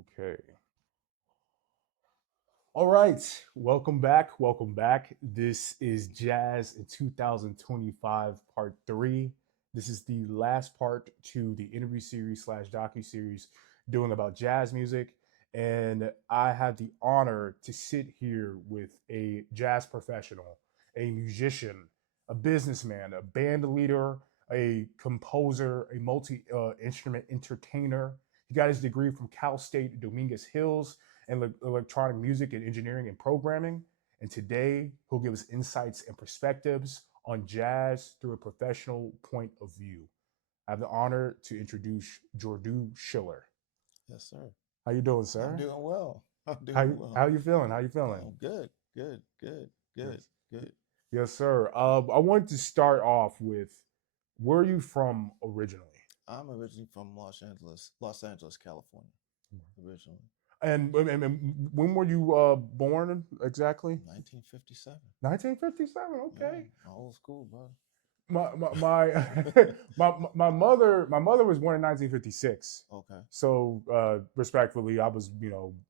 Okay. All right. Welcome back. Welcome back. This is Jazz in 2025, part three. This is the last part to the interview series slash docu series doing about jazz music. And I have the honor to sit here with a jazz professional, a musician, a businessman, a band leader, a composer, a multi instrument entertainer. He got his degree from Cal State Dominguez Hills and electronic music and engineering and programming. And today, he'll give us insights and perspectives on jazz through a professional point of view. I have the honor to introduce Jordu Schiller. Yes, sir. How you doing, I'm sir? doing well. I'm How doing how well. you feeling? How you feeling? Good, good, good, good, Yes, good. yes, sir. I wanted to start off with where are you from originally? I'm originally from Los Angeles, California. Originally, And when were you born exactly? 1957. 1957. Okay. Yeah, old school, bro. My my mother was born in 1956. Okay. So respectfully, I was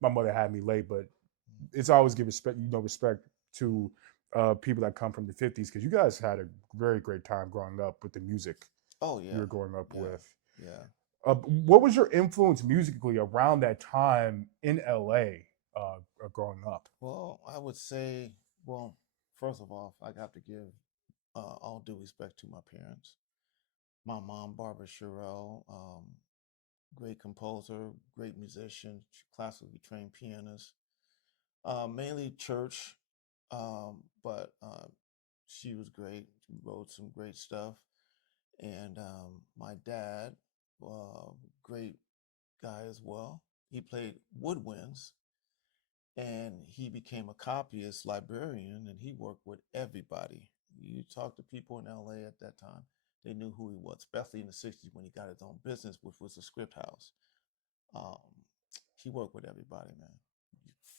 my mother had me late, but it's always give respect respect to people that come from the 50s because you guys had a very great time growing up with the music Oh you yeah, were growing up yeah, with. yeah. What was your influence musically around that time in LA growing up? Well, I would say, well, first of all, I have to give all due respect to my parents. My mom, Barbara Sherrill, great composer, great musician, classically trained pianist. Mainly church, but she was great. She wrote some great stuff. And my dad, great guy as well. He played woodwinds, and he became a copyist librarian, and he worked with everybody. You talk to people in LA at that time, they knew who he was, especially in the 60s when he got his own business, which was a script house. Um, he worked with everybody, man.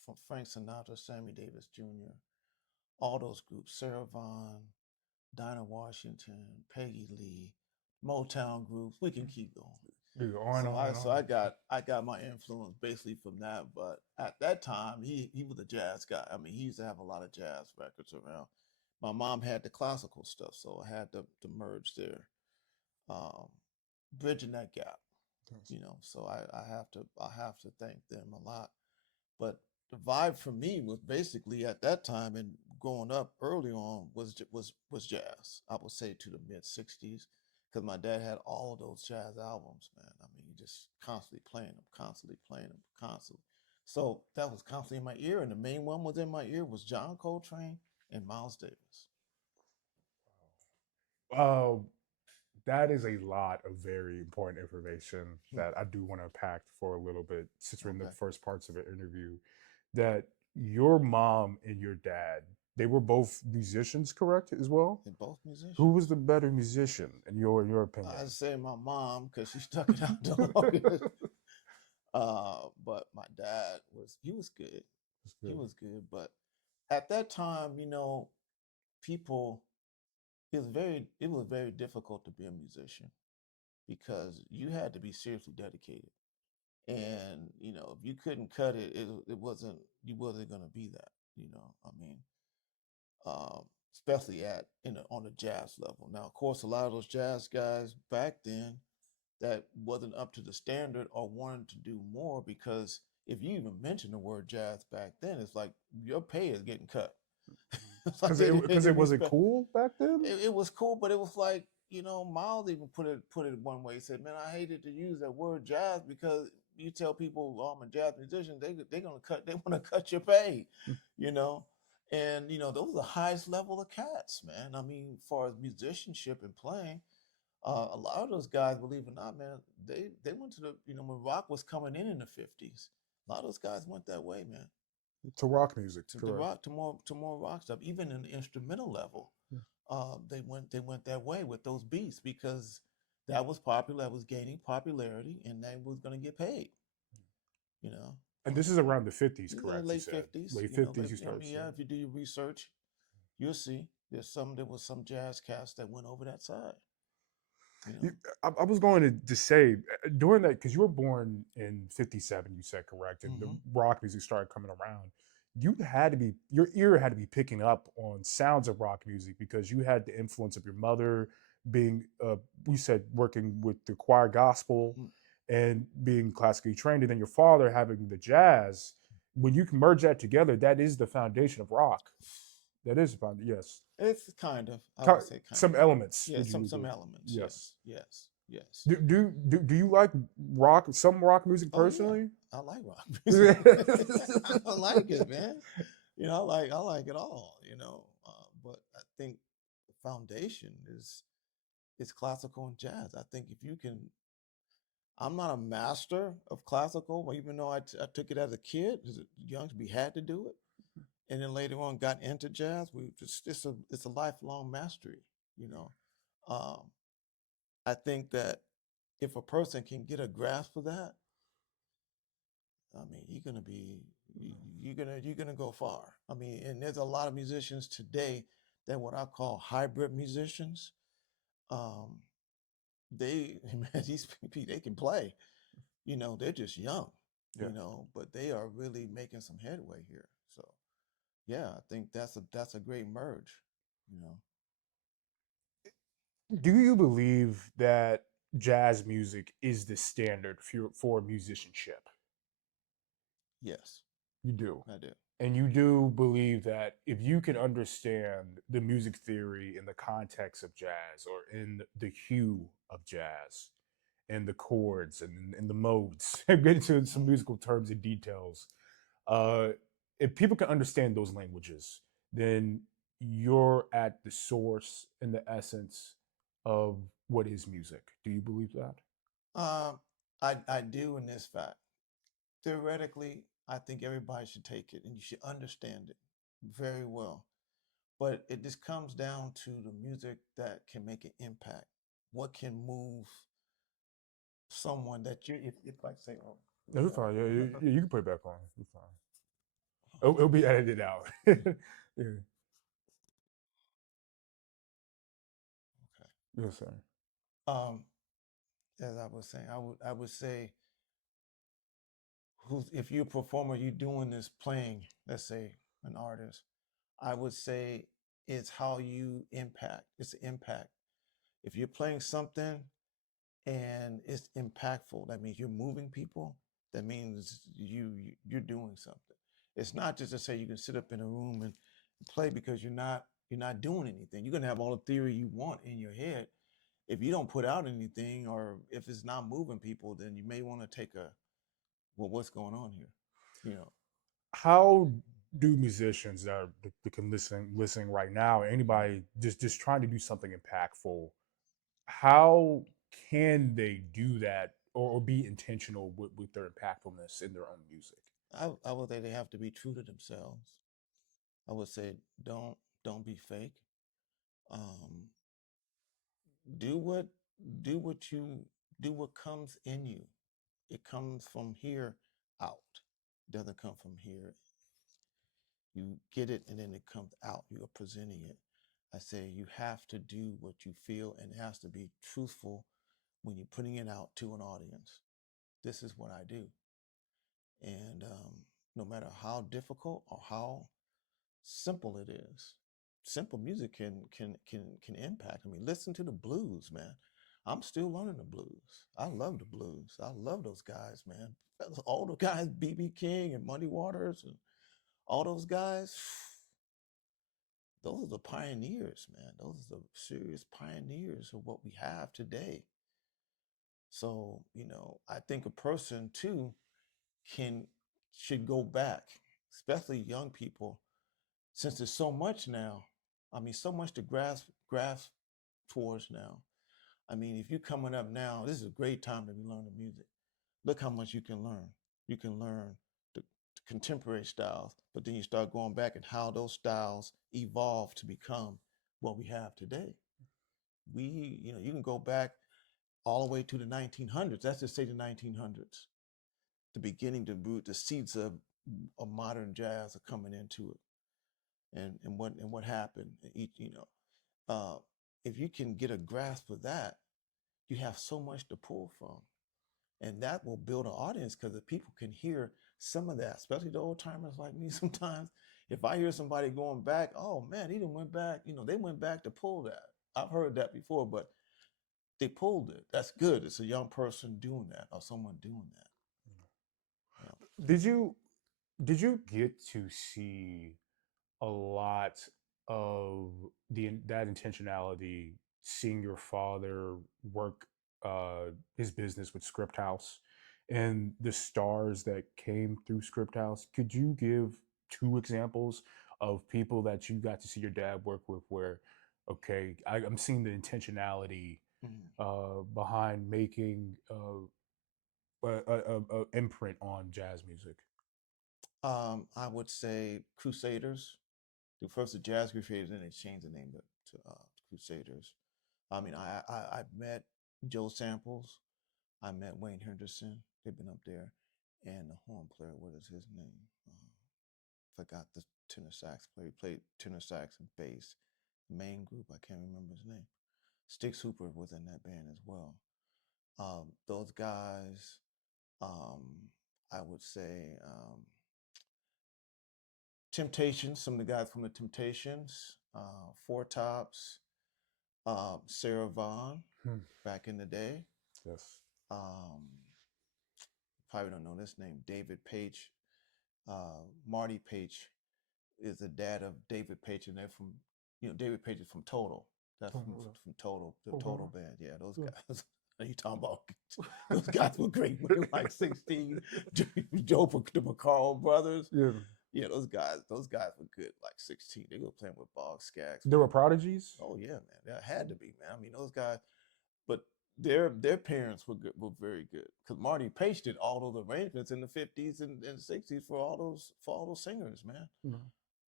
From Frank Sinatra, Sammy Davis Jr., all those groups, Sarah Vaughan, Dinah Washington, Peggy Lee, Motown groups. We can keep going. You go on and So on I and so on. I got my influence basically from that. But at that time, he was a jazz guy. I mean, he used to have a lot of jazz records around. My mom had the classical stuff, so I had to merge there, um, bridging that gap. So I have to thank them a lot. But the vibe for me was basically at that time and growing up early on was jazz. I would say to the mid 60s, because my dad had all of those jazz albums, man. I mean, he just constantly playing them, constantly playing them, constantly. So that was constantly in my ear, and the main one was in my ear was John Coltrane and Miles Davis. Uh, that is a lot of very important information Hmm. that I do want to pack for a little bit since we're in the Okay, first parts of the interview. That your mom and your dad, they were both musicians, correct, as well? they're both Who musicians. was the better musician in your opinion? I'd say my mom because she stuck it out the longest. But my dad was good. That's He good. was good. But at that time, people it was very difficult to be a musician because you had to be seriously dedicated. And if you couldn't cut it, it wasn't you wasn't gonna be that. I mean, um, especially on the jazz level. Now, of course, a lot of those jazz guys back then that wasn't up to the standard or wanted to do more because if you even mention the word jazz back then, it's like your pay is getting cut. It's like they Because it didn't wasn't respect. cool back then. It was cool, but it was like Miles even put it one way. He said, "Man, I hated to use that word jazz because you tell people, oh, I'm a jazz musician, they want to cut your pay, you know." And those are the highest level of cats, man. I mean, as far as musicianship and playing, a lot of those guys, believe it or not, man, they went to the when rock was coming in the 50s. A lot of those guys went that way, man. To rock music, To correct? rock to more rock stuff, even in the instrumental level. They went that way with those beats because that was popular, that was gaining popularity, and they was gonna get paid. You know, And this is around the 50s, these are the correct? You late said 50s. late 50s. You I started mean, yeah, seeing. if you do your research, you'll see there was some jazz cats that went over that side. You You, know. I was going to say during that because you were born in '57, you said correct, and the Mm-hmm. rock music started coming around. You had to be your ear had to be picking up on sounds of rock music because you had the influence of your mother being, we said, working with the choir gospel Mm. and being classically trained, and then your father having the jazz. When you can merge that together, that is the foundation of rock. That is the foundation. Yes, It's kind of, I would say, kind some of. elements. Yeah, Would you some agree? elements. Yes. Yes, yes, yes. Do you like rock? Some rock music Oh yeah, personally? I like rock music. Yeah, I like it, man. You know, I like it all. You know, but I think the foundation is classical and jazz. I think if you can, I'm not a master of classical, but even though I took it as a kid, as a young, we had to do it, and then later on got into jazz. We just it's a lifelong mastery. You know, um, I think that if a person can get a grasp of that, I mean, you're gonna go far. I mean, and there's a lot of musicians today that what I call hybrid musicians. Um, they man, these people they can play. You know, they're just young. You know, but they are really making some headway here. So yeah, I think that's a great merge. You know, do you believe that jazz music is the standard for musicianship? yes, You do. I do. And you do believe that if you can understand the music theory in the context of jazz or in the hue of jazz and the chords and the modes, get into some Mhm. musical terms and details, uh, if people can understand those languages, then you're at the source and the essence of what is music. Do you believe that? Um, I do in this fact. Theoretically, I think everybody should take it and you should understand it very well. But it just comes down to the music that can make an impact. What can move someone that if I say, oh, No, it's yeah, fine. Yeah, okay, you can put it back on. It's fine. It'll be edited out. Yeah. Yes, sir. um, as I was saying, I would say, who's if you're a performer, you're doing this playing, let's say an artist, I would say it's how you impact. It's the impact. If you're playing something and it's impactful, that means you're moving people. That means you're doing something. It's not just to say you can sit up in a room and play because you're not doing anything. You're gonna have all the theory you want in your head. If you don't put out anything, or if it's not moving people, then you may want to take a, well, what's going on here? You know. How do musicians that can listening right now, anybody just trying to do something impactful, how can they do that or be intentional with their impactfulness in their own music? I would say they have to be true to themselves. I would say don't be fake. Um, do what do what you do what comes in you. It comes from here out. It doesn't come from here. You get it and then it comes out. You are presenting it. I say you have to do what you feel and it has to be truthful when you're putting it out to an audience. This is what I do. And no matter how difficult or how simple it is, simple music can impact. I mean, listen to the blues, man. I'm still learning the blues. I love the blues. I love those guys, man. All the guys, BB King and Muddy Waters and all those guys, those are the pioneers, man. Those are the serious pioneers of what we have today. So, you know, I think a person too can should go back, especially young people, since there's so much now. I mean, so much to grasp towards now. I mean, if you're coming up now, this is a great time to be learning music. Look how much you can learn. You can learn the contemporary styles, but then you start going back and how those styles evolve to become what we have today. You know, you can go back all the way to the 1900s. That's just say the 1900s, the beginning, the seeds of modern jazz are coming into it, and what happened. Each, you know, if you can get a grasp of that, you have so much to pull from, and that will build an audience because the people can hear some of that, especially the old timers like me. Sometimes, if I hear somebody going back, oh man, he didn't went back. They went back to pull that. I've heard that before, but they pulled it. That's good. It's a young person doing that or someone doing that. Yeah. Did you get to see a lot of that intentionality, seeing your father work his business with Script House and the stars that came through Script House? Could you give two examples of people that you got to see your dad work with where, okay, I'm seeing the intentionality Mhm. behind making a imprint on jazz music? I would say Crusaders. The first the Jazz Crusaders, then they changed the name to Crusaders. I mean, I met Joe Samples. I met Wayne Henderson. They've been up there, and the horn player. What is his name? Forgot the tenor sax player. He played tenor sax and bass. Main group. I can't remember his name. Stix Hooper was in that band as well. Those guys. Um, I would say Temptations. Some of the guys from the Temptations. Four Tops. Sarah Vaughan Hmm. back in the day. Yes. Um, Probably don't know this name. David Page, Marty Page is the dad of David Page, and they're from, David Page is from Total. That's from Total, the Total Okay. band. Yeah, those Yeah. guys. Are you talking about? Those guys were great when they were like 16. Joe, the McCall brothers. Yeah. Yeah, those guys were good. Like 16, they were playing with Bog Skaggs, There man. were prodigies. Oh yeah, man. That had to be, man. I mean, those guys. But their parents were very good because Marty Page did all those arrangements in the 50s and 60s for all those singers, man. Mhm.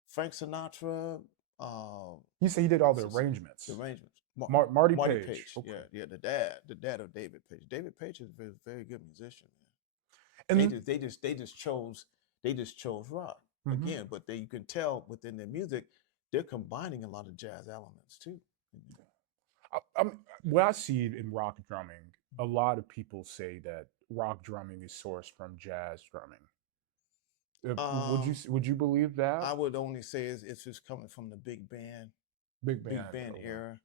Frank Sinatra, You say he did all the the arrangements. arrangements. Marty Marty Page. Page, Okay. yeah, the dad of David Page. David Page is a very, very good musician, man. And They just chose rock mhm. again, but you can tell within their music they're combining a lot of jazz elements too. What I see in rock drumming, a lot of people say that rock drumming is sourced from jazz drumming. Um, Would you believe that? I would only say it's just coming from the Big big band. band Okay. era,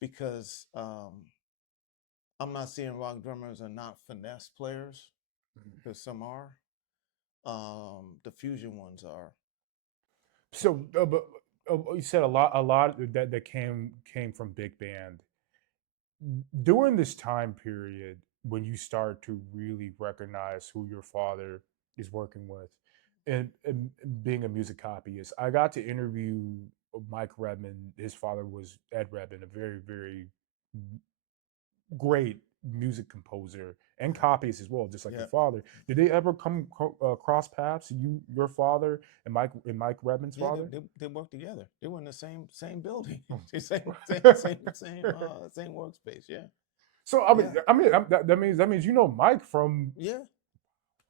because I'm not saying rock drummers are not finesse players, Mhm. because some are. The fusion ones are. So, but you said a lot that came from big band. During this time period when you start to really recognize who your father is working with and being a music copyist, I got to interview Mike Redman. His father was Ed Redman, a very, very great music composer and copyist as well, just like your Yeah, father. Did they ever cross paths? Your father and Mike Redman's yeah. father? They work together. They were in the same building, Oh. same workspace. Yeah, So yeah, that means you know Mike from. yeah,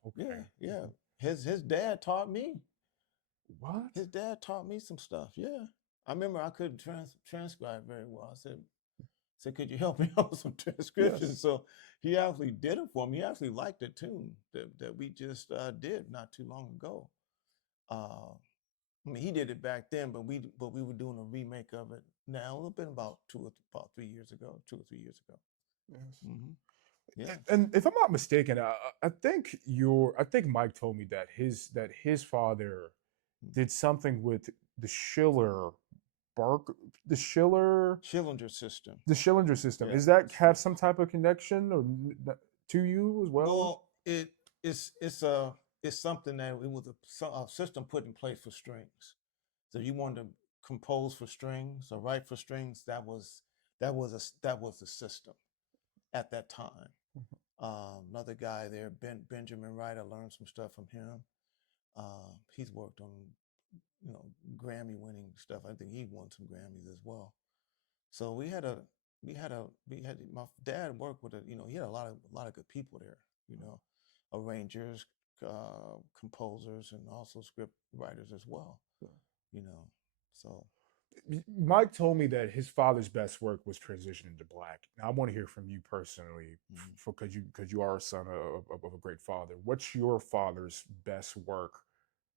Okay. yeah. His dad taught me. What? His dad taught me some stuff. Yeah, I remember I couldn't transcribe very well. I said, could you help me out with some transcriptions? Yes. So he actually did it for me. He actually liked the tune that we just did not too long ago. Uh, I mean, he did it back then, but we were doing a remake of it now. It's been about 3 years ago, 2 or 3 years ago. Yes. Hmm. Yeah. And if I'm not mistaken, I think Mike told me that his father did something with the Schiller Bark the Schiller Schillinger system. the Schillinger system. Yeah. Is that have some type of connection or to you as well? Well, it's something that it was a system put in place for strings. So you wanted to compose for strings or write for strings. That was the system at that time. Another guy there, Benjamin Wright. I learned some stuff from him. He's worked on Grammy winning stuff. I think he won some Grammys as well. So we had my dad worked with he had a lot of good people there. You know, arrangers, composers, and also script writers as well. You know, so Mike told me that his father's best work was transitioning to black. Now I want to hear from you personally, Mhm. because you are a son of a great father. What's your father's best work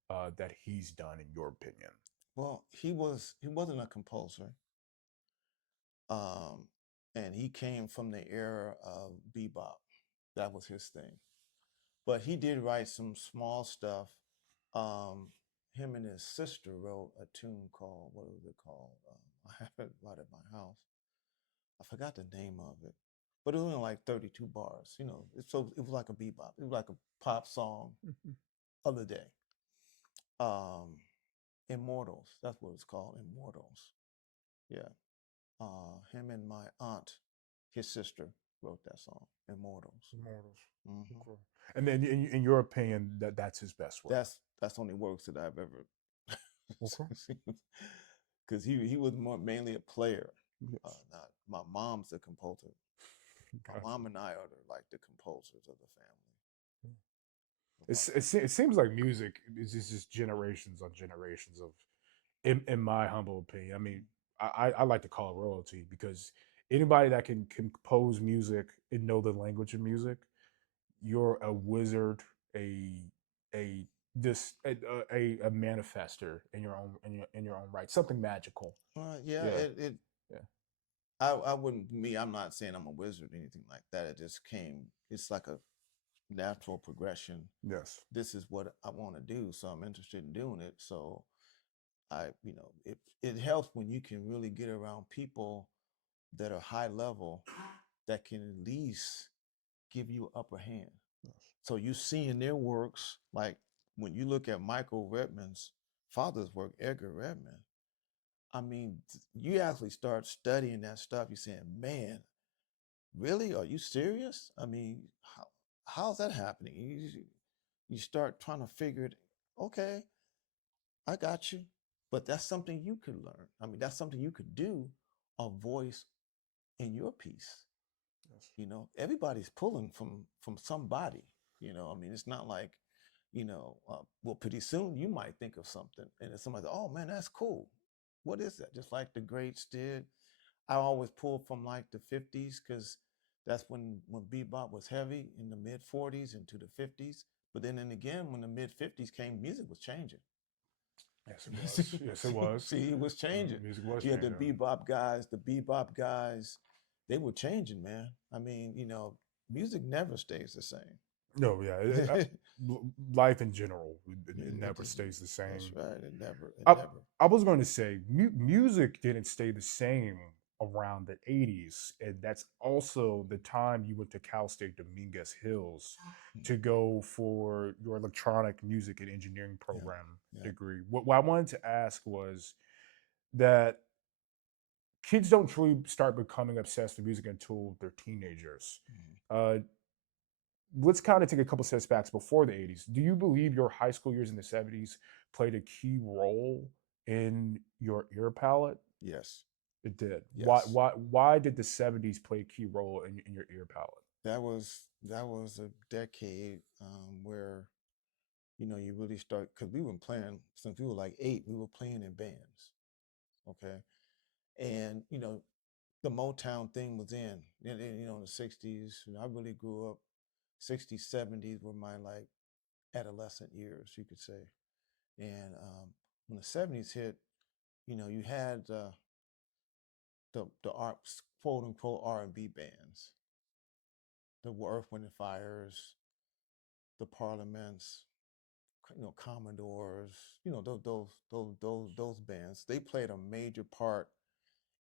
that he's done, in your opinion? Well, he wasn't a composer, um, and he came from the era of bebop. That was his thing. But he did write some small stuff. Um, him and his sister wrote a tune called, what was it called? I have it right at my house. I forgot the name of it, but it was only like 32 bars. You know, so it was like a bebop. It was like a pop song Mhm. of the day. Um, Immortals. That's what it's called. Immortals. Yeah. Him and my aunt, his sister, wrote that song. Immortals. Immortals. Hmm. Okay. And then, in your opinion, that's his best work. That's only works that I've ever Okay. seen, because he was more mainly a player. Yes. Not my mom's the composer. My Gotcha. mom and I are the composers of the It's, family. it seems like music is just generations on generations of, in my humble opinion. I mean, I like to call it royalty, because anybody that can compose music and know the language of music, you're a wizard, a a this a manifester in your own, in your own right, something magical. Yeah, Yeah, it yeah, I wouldn't me. I'm not saying I'm a wizard or anything like that. It just came. It's like a natural progression. yes, This is what I want to do, so I'm interested in doing it. So it helps when you can really get around people that are high level that can at least give you upper hand. yes, So you see in their works, like when you look at Michael Redman's father's work, Edgar Redman. I mean, you actually start studying that stuff. You're saying, man, really? Are you serious? I mean, how's that happening? You start trying to figure it. Okay, I got you, but that's something you could learn. I mean, that's something you could do. A voice in your piece. yes, Everybody's pulling from somebody. I mean, it's not like, well, pretty soon you might think of something, and if somebody, oh man, that's cool. What is that? Just like the greats did. I always pull from like the '50s because that's when bebop was heavy in the mid '40s into the '50s. But then again, when the mid '50s came, music was changing. yes. It was. Yes, it was. See, it was changing. Music was You had changing. the bebop guys, they were changing, man. I mean, music never stays the same. No, yeah, life in general, it never Just, stays the that's same. right. It I, never. I was going to say, music didn't stay the same around the 80s. And that's also the time you went to Cal State Dominguez Hills Mm. to go for your electronic music and engineering Yeah, program yeah. degree. What I wanted to ask was that kids don't truly start becoming obsessed with music until they're teenagers. Mm. Uh, let's kind of take a couple steps back before the 80s. Do you believe your high school years in the 70s played a key role in your ear palette? Yes, It did. yes. Why did the 70s play a key role in your ear palette? That was a decade where you really start because we were playing since we were like 8. We were playing in bands, okay, and the Motown thing was in the '60s. I really grew up. '60s, '70s were my like adolescent years, you could say. And when the '70s hit, you had the quote unquote R&B bands, the Earth, Wind and Fires, the Parliaments, Commodores, those bands. They played a major part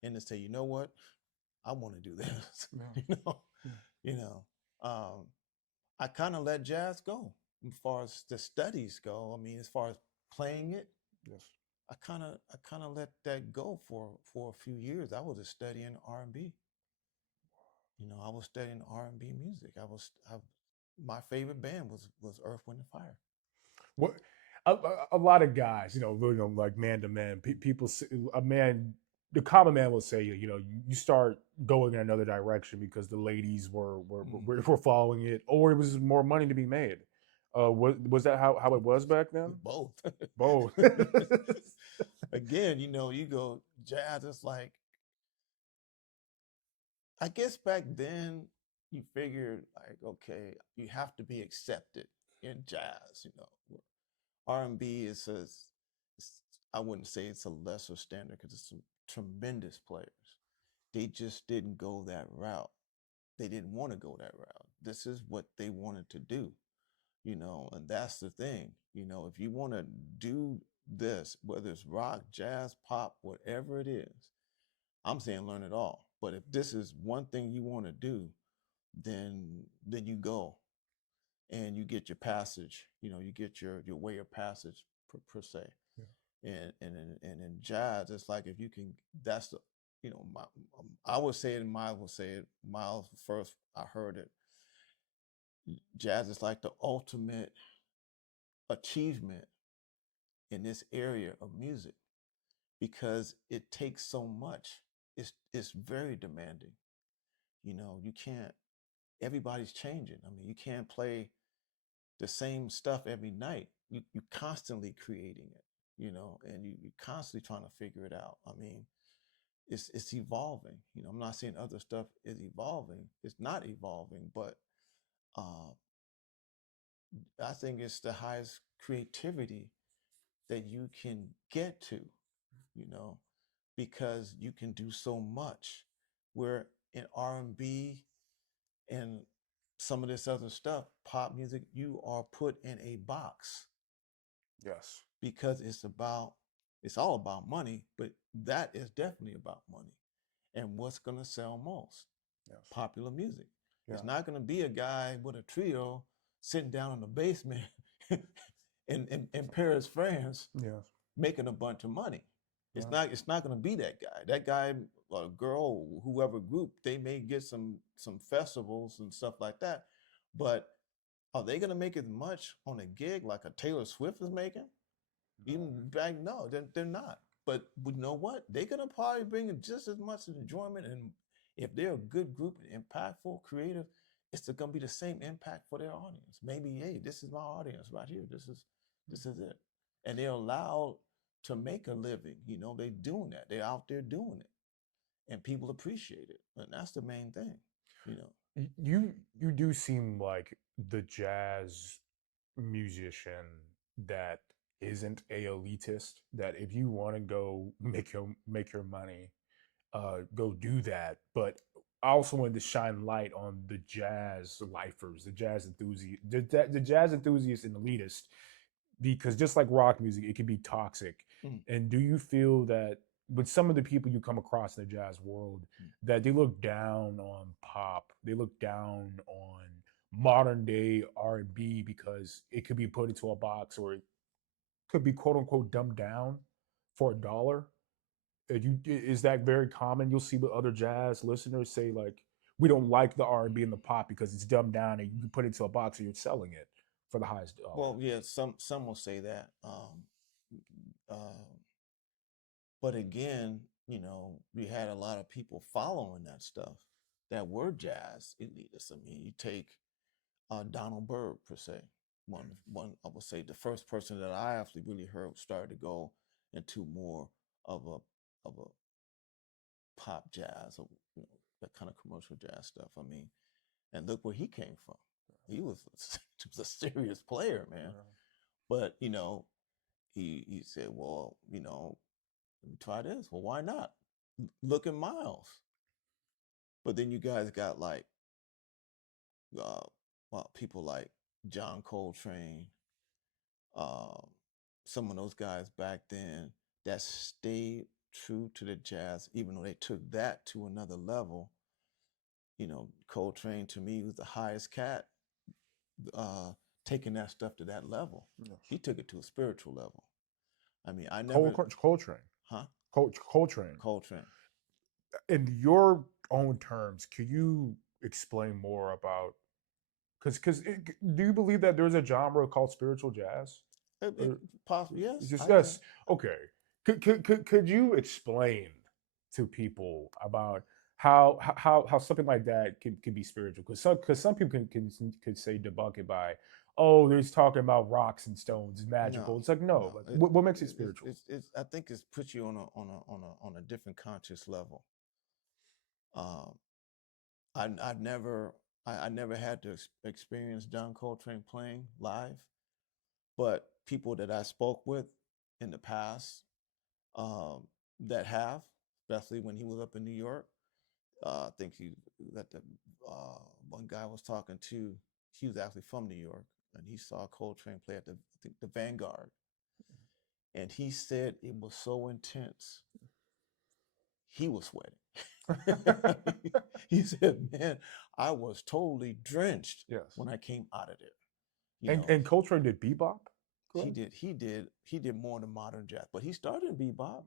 in to say, you know what, I want to do this. Yeah, you know, yeah, you know. Um, I kind of let jazz go as far as the studies go. I mean, as far as playing it, yes. I kind of let that go for a few years. I was just studying R&B. I was studying R&B music. My favorite band was Earth, Wind and Fire. What a lot of guys, like man to man, people, a man, the common man will say, you start going in another direction because the ladies Mm. were following it, or it was more money to be made. Was that how it was back then? Both. Both. Again, you go. jazz is like, I guess back then you figured like, okay, you have to be accepted in jazz. R&B is I wouldn't say it's a lesser standard because it's some tremendous players. They just didn't go that route. They didn't want to go that route. This is what they wanted to do, and that's the thing. If you want to do this, whether it's rock, jazz, pop, whatever it is, I'm saying learn it all. But if this is one thing you want to do, then you go and you get your passage. You get your way of passage per se. Yeah. And in jazz, it's like if you can, that's the, my, I would say it, and Miles would say it. Miles first, I heard it. Jazz is like the ultimate achievement in this area of music because it takes so much. It's very demanding. You can't. Everybody's changing. I mean, you can't play the same stuff every night. You constantly creating it. And you constantly trying to figure it out. I mean, it's evolving. I'm not saying other stuff is evolving. It's not evolving, but uh, I think it's the highest creativity that you can get to, you know, because you can do so much. Where in R&B and some of this other stuff, pop music, you are put in a box Yes. because it's all about money, but that is definitely about money. And what's going to sell most? Yes. Popular music. Yeah. It's not going to be a guy with a trio sitting down in the basement in Paris, France, Yes. making a bunch of money. Yeah. It's not going to be that guy. That guy, or girl, whoever group, they may get some festivals and stuff like that, but are they going to make as much on a gig like a Taylor Swift is making? Even back, no, they're not. But you know what? They're gonna probably bring just as much enjoyment, and if they're a good group, impactful, creative, it's gonna be the same impact for their audience. Maybe, hey, this is my audience right here. This is it, and they're allowed to make a living. They're doing that. They're out there doing it, and people appreciate it, and that's the main thing. You do seem like the jazz musician that isn't a elitist. That if you want to go make your money, go do that. But I also wanted to shine light on the jazz lifers, the jazz enthusiast, the jazz enthusiast and elitist, because just like rock music, it can be toxic. Mm. And do you feel that with some of the people you come across in the jazz world, that they look down on pop, they look down on modern day R&B because it could be put into a box, or it could be quote unquote dumbed down for $1? Is that very common? You'll see what other jazz listeners say, like, we don't like the R&B and the pop because it's dumbed down and you can put it into a box and you're selling it for the highest dollar. Well, yeah, some will say that. But again, we had a lot of people following that stuff that were jazz elitists. I mean, you take Donald Byrd per se. One I would say the first person that I actually really heard started to go into more of a pop jazz, or that kind of commercial jazz stuff. I mean, and look where he came from. He was he was a serious player, man. But he said, well, let me try this. Well, why not? Look at Miles. But then you guys got like people like John Coltrane, uh, some of those guys back then that stayed true to the jazz, even though they took that to another level. Coltrane to me was the highest cat, taking that stuff to that level. Yes. He took it to a spiritual level. I mean, I never. Coltrane. Huh? Coltrane. Coltrane. In your own terms, could you explain more about? Because do you believe that there's a genre called spiritual jazz? Possibly, yes. Just yes. Okay. Could you explain to people about how something like that could be spiritual? Because some people could say debunk it by, oh, they're talking about rocks and stones, magical. No, It's like no, no. like what makes it spiritual? It's I think it's puts you on a different conscious level. Um, I've never I never had to experience John Coltrane playing live, but people that I spoke with in the past um, that have, especially when he was up in New York. I think he that the one guy I was talking to, he was actually from New York, and he saw Coltrane play at the Vanguard, and he said it was so intense, he was sweating. He said, "Man, I was totally drenched Yes. when I came out of there." You And know, and Coltrane did bebop. he Correct? did, he did more than modern jazz, but he started in bebop.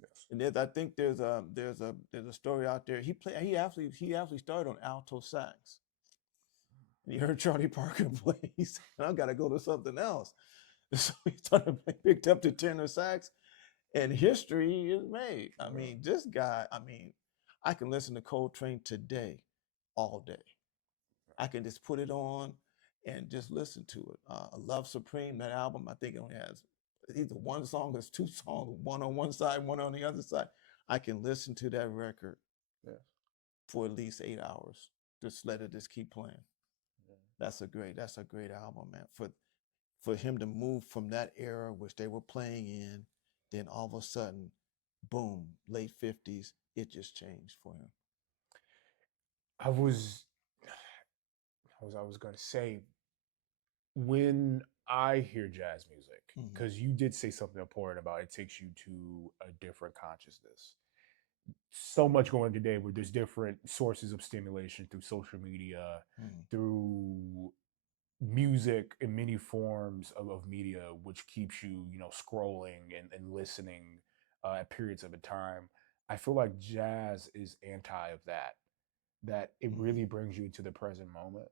Yes. And I think there's a story out there. He actually started on alto sax. And he heard Charlie Parker play. He said, "I got to go to something else." So he started picked up the tenor sax, and history is made. I Yeah. mean, this guy. I mean, I can listen to Coltrane today, all day. I can just put it on and just listen to it. Love Supreme, that album, I think it only has either one song or two songs, one on one side, one on the other side. I can listen to that record Yes. for at least 8 hours. Just let it just keep playing. Yeah. That's a great album, man. For him to move from that era which they were playing in, then all of a sudden, boom, late 50s, it just changed for him. I was I was going to say when I hear jazz music, Mm-hmm. because you did say something important about it takes you to a different consciousness. So much going today where there's different sources of stimulation through social media, Mm-hmm. through music in many forms of media, which keeps you, scrolling and listening at periods of a time. I feel like jazz is anti of that it Mm-hmm. really brings you into the present moment.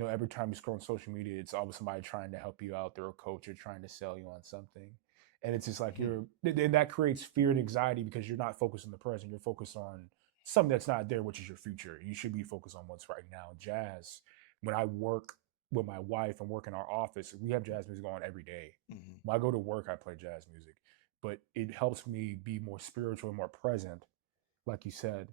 Every time you scroll on social media, it's always somebody trying to help you out. They're a coach or trying to sell you on something. And it's just like Mm-hmm. and that creates fear and anxiety because you're not focused on the present. You're focused on something that's not there, which is your future. You should be focused on what's right now. Jazz, when I work with my wife and work in our office, we have jazz music on every day. Mm-hmm. When I go to work, I play jazz music, but it helps me be more spiritual and more present, like you said.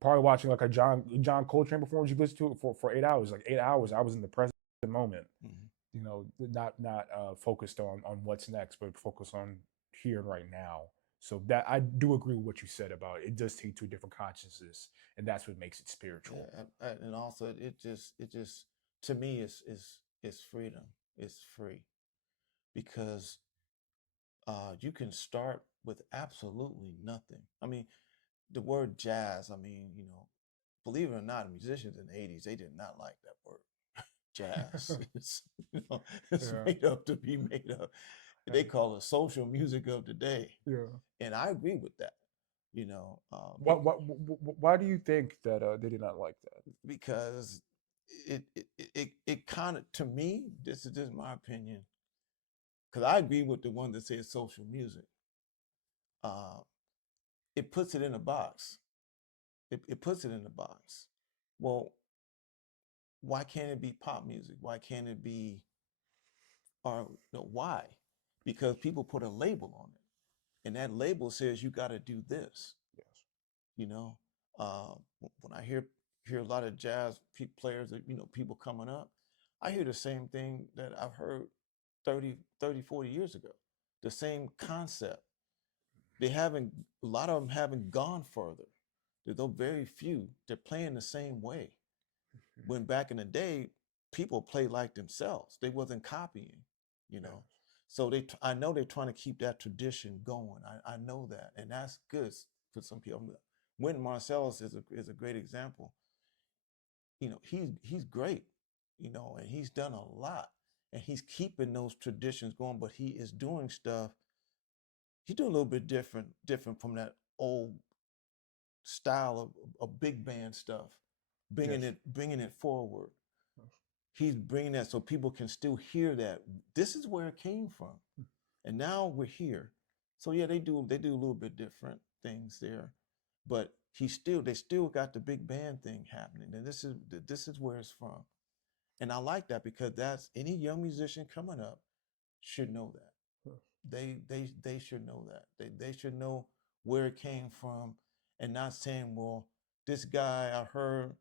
Probably watching like a John Coltrane performance, you listen to it for 8 hours. Like 8 hours, I was in the present moment. Mm-hmm. Not focused on what's next, but focused on here and right now. So that I do agree with what you said about it. It does take to a different consciousness, and that's what makes it spiritual. Yeah, and also it just to me is freedom. It's free because you can start with absolutely nothing. I mean, the word jazz. I mean, believe it or not, musicians in the '80s they did not like that word jazz. It's Yeah, made up to be made up. They call it social music of the day, yeah. and I agree with that. You know, Why do you think that they did not like that? because it kind of, to me, this is just my opinion, because I agree with the one that says social music. Uh, it puts it in a box. It puts it in a box. Well, why can't it be pop music? Why can't it be, or no, why? Because people put a label on it, and that label says you got to do this. Yes. You know, when I hear a lot of jazz players, that people coming up, I hear the same thing that I've heard 40 years ago. The same concept. They haven't, a lot of them haven't gone further. There's those very few. They're playing the same way. When back in the day, people played like themselves. They wasn't copying, you Yes. know. So I know they're trying to keep that tradition going. I know that, and that's good for some people. Wynton Marsalis is a great example. He's great, and he's done a lot, and he's keeping those traditions going. But he is doing stuff. He's doing a little bit different from that old style of big band stuff, bringing Yes. it forward. Yes. He's bringing that so people can still hear that this is where it came from, and now we're here. So yeah, they do a little bit different things there, but they still got the big band thing happening, and this is where it's from. And I like that because that's any young musician coming up should know that. They should know that. They should know where it came from and not saying, well, this guy I heard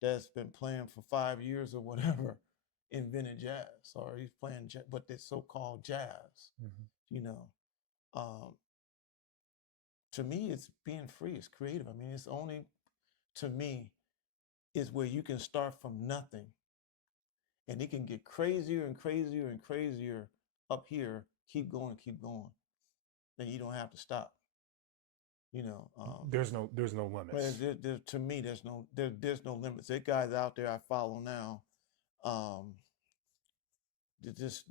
that's been playing for 5 years or whatever invented jazz or he's playing jazz, but it's so-called jazz, you know. Um, to me, it's being free, it's creative. I mean, it's only to me is where you can start from nothing and it can get crazier and crazier and crazier up here, keep going. Then you don't have to stop. You know, There's no limits. to me, there's no limits. There guys out there I follow now, um, they're just,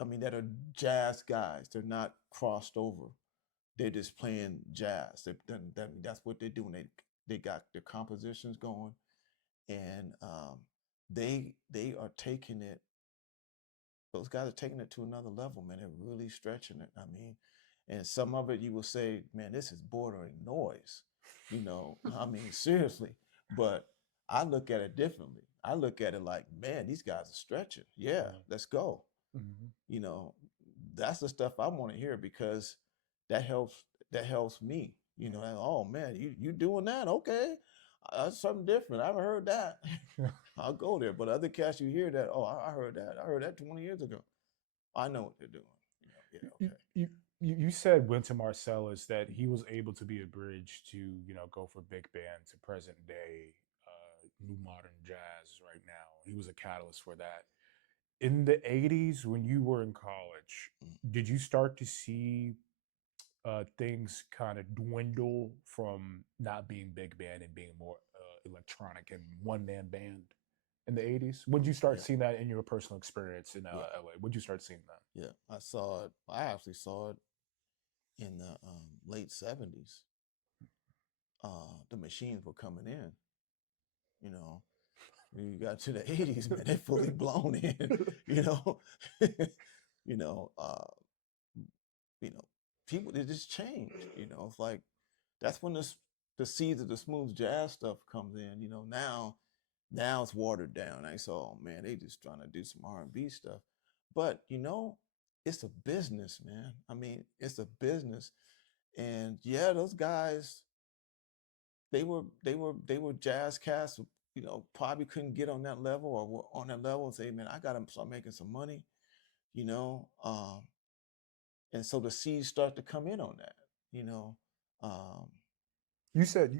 I mean, that are jazz guys. They're not crossed over. They're just playing jazz. That's what they're doing. They got their compositions going, and they are taking it. Those guys are taking it to another level, man. They're really stretching it. I mean, and some of it you will say, man, this is bordering noise. You know, I mean, seriously. But I look at it differently. I look at it like, man, these guys are stretching. Yeah, let's go. You know, that's the stuff I want to hear because that helps. That helps me. You know, oh man, you doing that? Okay, that's something different. I haven't heard that. I'll go there. But other cats, you hear that? Oh, I heard that. I heard that 20 years ago. I know what they're doing. You know, yeah, okay. You said Wynton Marsalis that he was able to be a bridge to go for big band to present day new modern jazz right now. He was a catalyst for that. In the 80s, when you were in college, did you start to see things kind of dwindle from not being big band and being more electronic and one man band in the 80s? When did you start seeing that in your personal experience in LA? When did you start seeing that? Yeah, I saw it. I actually saw it in the late 70s. The machines were coming in, you know. When you got to the 80s, man, they fully blown in, you know. you know, uh, you know, people they just changed, you know. It's like that's when the seeds of the smooth jazz stuff comes in, you know. Now it's watered down. I saw, oh man, they just trying to do some R&B stuff. But, you know, it's a business, man. I mean, it's a business. And yeah, those guys, they were jazz cats, you know, probably couldn't get on that level or were on that level and say, man, I gotta start making some money, you know. And so the seeds start to come in on that, you know. Um, You said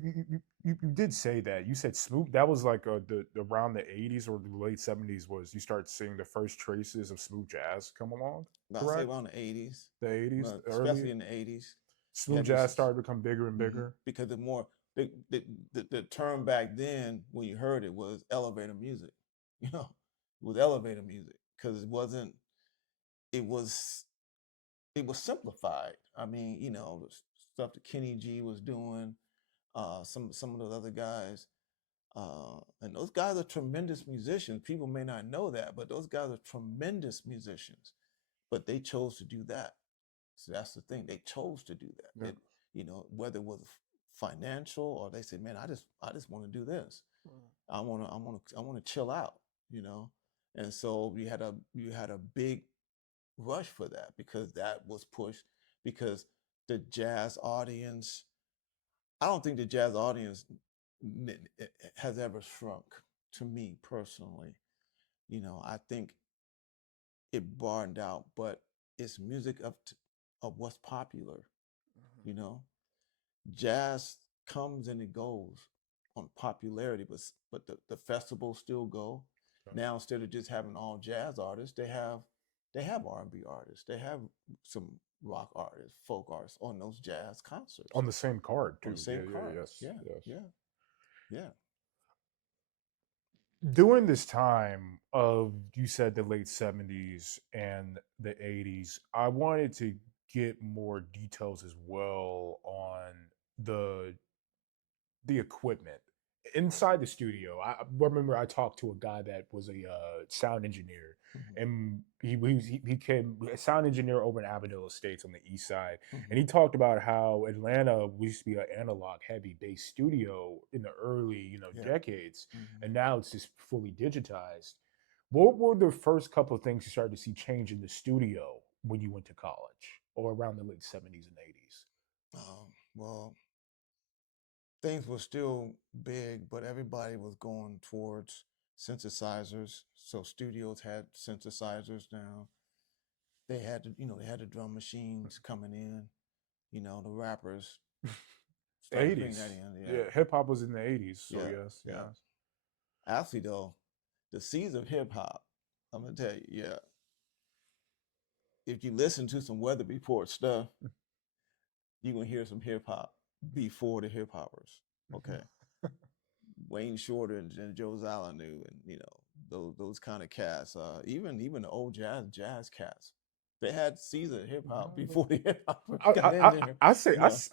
you did say that. You said smooth. That was like the around the 80s or the late 70s was you start seeing the first traces of smooth jazz come along. I'll say Correct. around the 80s, The 80s, but early especially in the 80s, you smooth had jazz this started to become bigger and bigger. because the term back then when you heard it was elevator music, you know, it was elevator music because it was it was simplified. I mean, you know, the stuff that Kenny G was doing, some of those other guys, and those guys are tremendous musicians. People may not know that, but those guys are tremendous musicians. But they chose to do that. So that's the thing. They chose to do that. Yeah. It, you know, whether it was financial or they said, "Man, I just want to do this. I want to chill out." You know, and so you had a big rush for that because that was pushed because the jazz audience. I don't think the jazz audience has ever shrunk to me personally. You know, I think it broadened out, but it's music of what's popular. You know, jazz comes and it goes on popularity, but the festivals still go. Yeah. Now instead of just having all jazz artists, they have R&B artists, they have some rock artists, folk artists on those jazz concerts On the same card on too. the Yeah, same yeah, card. yes, Yeah, yes. yeah, yeah. During this time of you said the late 70s and the 80s, I wanted to get more details as well on the the equipment inside the studio. I remember I talked to a guy that was a sound engineer, Mhm, and he came a sound engineer over in Avondale Estates on the east side, and mhm. he talked about how Atlanta used to be an analog heavy based studio in the early Yeah. decades, Mhm. and now it's just fully digitized. What were the first couple of things you started to see change in the studio when you went to college, or around the late '70s and '80s? Well, things were still big, but everybody was going towards synthesizers. So studios had synthesizers now. They had they had the drum machines coming in. The rappers started bringing that '80s. in. Yeah, Yeah, hip hop was in the '80s. So yeah, yes, yeah. yes. Actually, though, the seeds of hip hop, I'm gonna tell you, yeah. If you listen to some weather report stuff, you're gonna hear some hip hop before the hip hoppers. Okay. Wayne Shorter and Joe Zawinul, and those kind of cats. Even the old jazz cats. They had seasoned hip hop before the hip hoppers got in there. I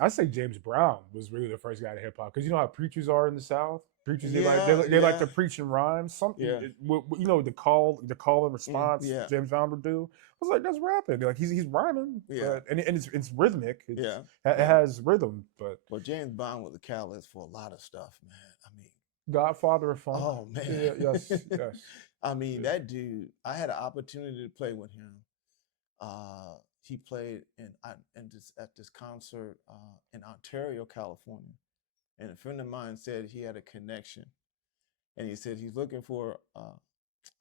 say James Brown was really the first guy to hip hop, because you know how preachers are in the South. Preachers, Yeah, they like yeah, to preach in rhymes. yeah, The call and response yeah, James Brown would do. I was like, that's rapping. Like he's rhyming, yeah, but and it's rhythmic. yeah, It yeah. has rhythm. But But James Brown was a catalyst for a lot of stuff, man. I mean, Godfather of funk. oh man. Yeah, yes, yes. I mean, Yeah. that dude. I had an opportunity to play with him. He played at this concert in Ontario, California, and a friend of mine said he had a connection, and he said he's looking for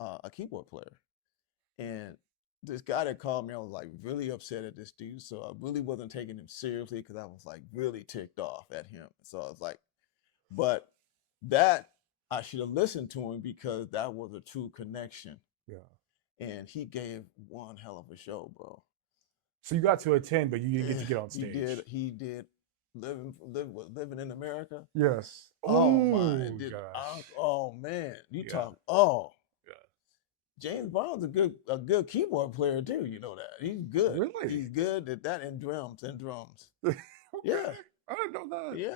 a keyboard player. And this guy that called me, I was like really upset at this dude, so I really wasn't taking him seriously because I was like really ticked off at him. So I was like, but that I should have listened to him because that was a true connection, Yeah. and he gave one hell of a show, bro. So you got to attend, but you didn't get to get on He did. stage. He did. Living in America. Yes. Oh my! Oh gosh. Oh man! You Yeah. talk. Oh, Yeah. James Brown's a good keyboard player too. You know that he's good. Really? He's good at that and drums. Okay. Yeah, I didn't know that. yeah.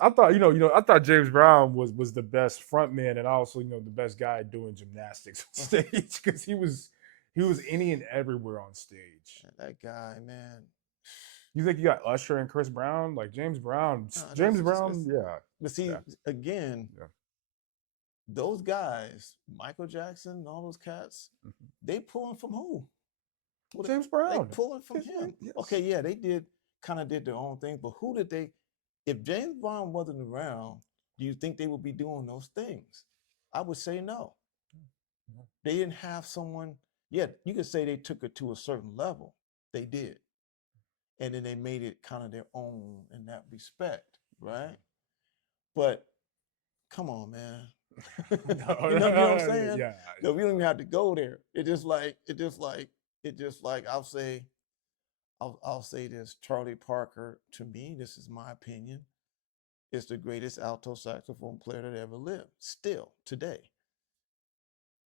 I thought I thought James Brown was the best front man, and also the best guy doing gymnastics on stage, because he was any and everywhere on stage. That guy, man. You think you got Usher and Chris Brown? Like James Brown, yeah, But see, yeah, again, yeah. those guys, Michael Jackson, and all those cats, Mhm. they pulling from who? James They Brown. pulling from him. Yes. Okay, yeah, they kind of did their own thing, but who did they? If James Brown wasn't around, do you think they would be doing those things? I would say no. They didn't have someone. Yeah, you could say they took it to a certain level. They did, and then they made it kind of their own in that respect, right? But come on, man. No, You know what I'm saying? yeah. No, we don't even have to go there. I'll say this. Charlie Parker, to me, this is my opinion, is the greatest alto saxophone player that ever lived, still today.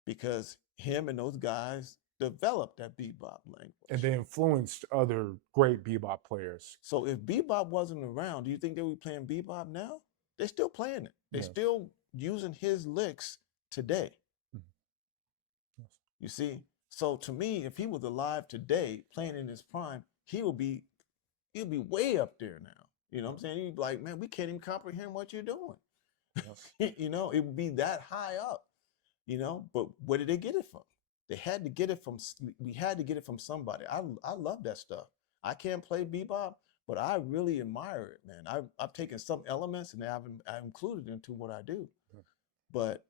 Because him and those guys developed that bebop language. And they influenced other great bebop players. So if bebop wasn't around, do you think they would be playing bebop now? They're still playing it. They're Yes. still using his licks today. Mhm. Yes. You see? So to me, if he was alive today, playing in his prime, he'll be way up there now. You know what I'm saying? He'd be like, man, we can't even comprehend what you're doing. Yes. It would be that high up. But where did they get it from? They had to get it from. We had to get it from somebody. I love that stuff. I can't play bebop, but I really admire it, man. I've taken some elements and I've included into what I do. But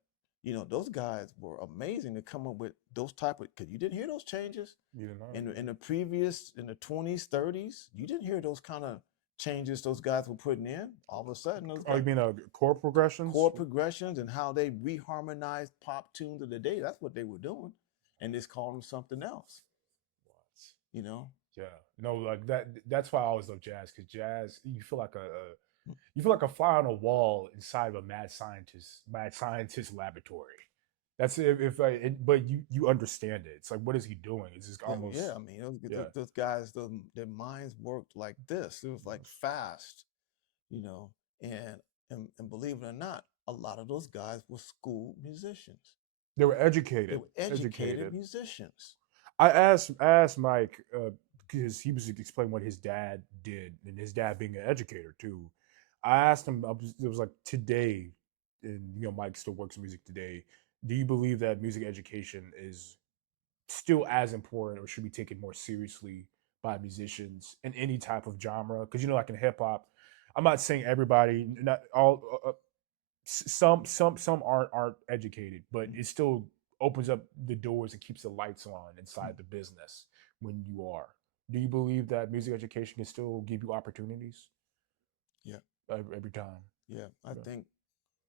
those guys were amazing to come up with those type of, because you didn't hear those changes You know. in the 20s, 30s. You didn't hear those kind of changes those guys were putting in. All of a sudden, those Oh, you mean chord progressions? chord progressions and how they reharmonized pop tunes of the day. That's what they were doing, and just called them something else. What? You know? Yeah. No, like that. That's why I always love jazz, because jazz, you feel like a fly on a wall inside of a mad scientist laboratory. That's if I, but you understand it. It's like, what is he doing? It's just almost, Yeah. I mean, yeah. those guys, their minds worked like this. It was like fast, and and believe it or not, a lot of those guys were school musicians. They were They educated. were educated musicians. I asked Mike, because he was explaining what his dad did, and his dad being an educator too. I asked him. It was like today, and Mike still works in music today. do you believe that music education is still as important or should be taken more seriously by musicians in any type of genre? Because like in hip hop, I'm not saying everybody, not all, some aren't educated, but it still opens up the doors and keeps the lights on inside the business when you are. Do you believe that music education can still give you opportunities Yeah, every time? yeah. I Yeah. think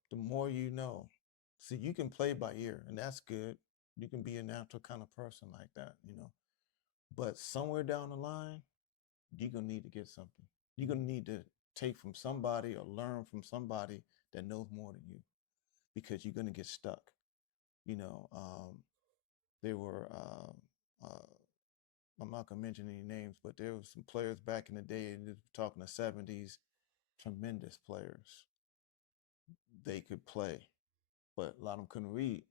the more you know, see, you can play by ear, and that's good. You can be a natural kind of person like that. But somewhere down the line, you're gonna need to get something. You're gonna need to take from somebody or learn from somebody that knows more than you, because you're gonna get stuck. You know, there were I'm not gonna mention any names, but there were some players back in the day, and talking the '70s, tremendous players. They could play, but a lot of them couldn't read.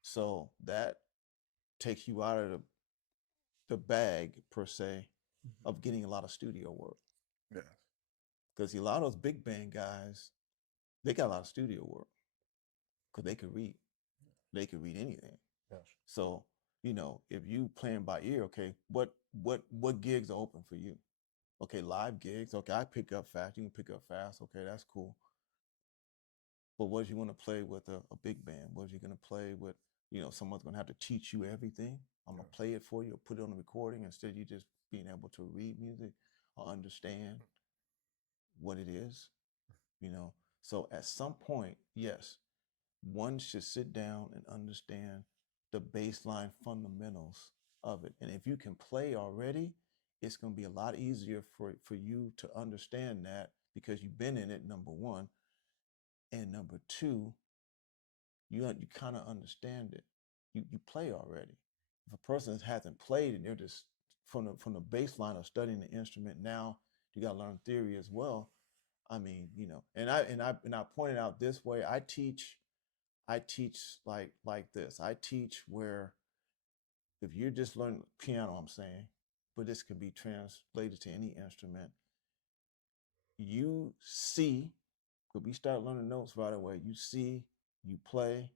So that takes you out of the bag per se of getting a lot of studio work. Yeah. Because a lot of those big band guys, they got a lot of studio work because they could read. They could read anything. Yes. So if you playing by ear, okay, what gigs are open for you? Okay, live gigs. Okay, I pick up fast. You can pick up fast. Okay, that's cool. But what if you want to play with a big band? What if you're going to play with, someone's going to have to teach you everything? I'm going to play it for you or put it on a recording instead of you just being able to read music or understand what it is. So at some point, yes, one should sit down and understand the baseline fundamentals of it. And if you can play already, it's going to be a lot easier for you to understand that because you've been in it, number one. And number two, you kind of understand it. You play already. If a person hasn't played and they're just from the baseline of studying the instrument, now you got to learn theory as well. I mean, and I pointed out this way. I teach like this. I teach where if you're just learning piano, I'm saying, but this can be translated to any instrument. You see, because we start learning notes right away. You see, you play,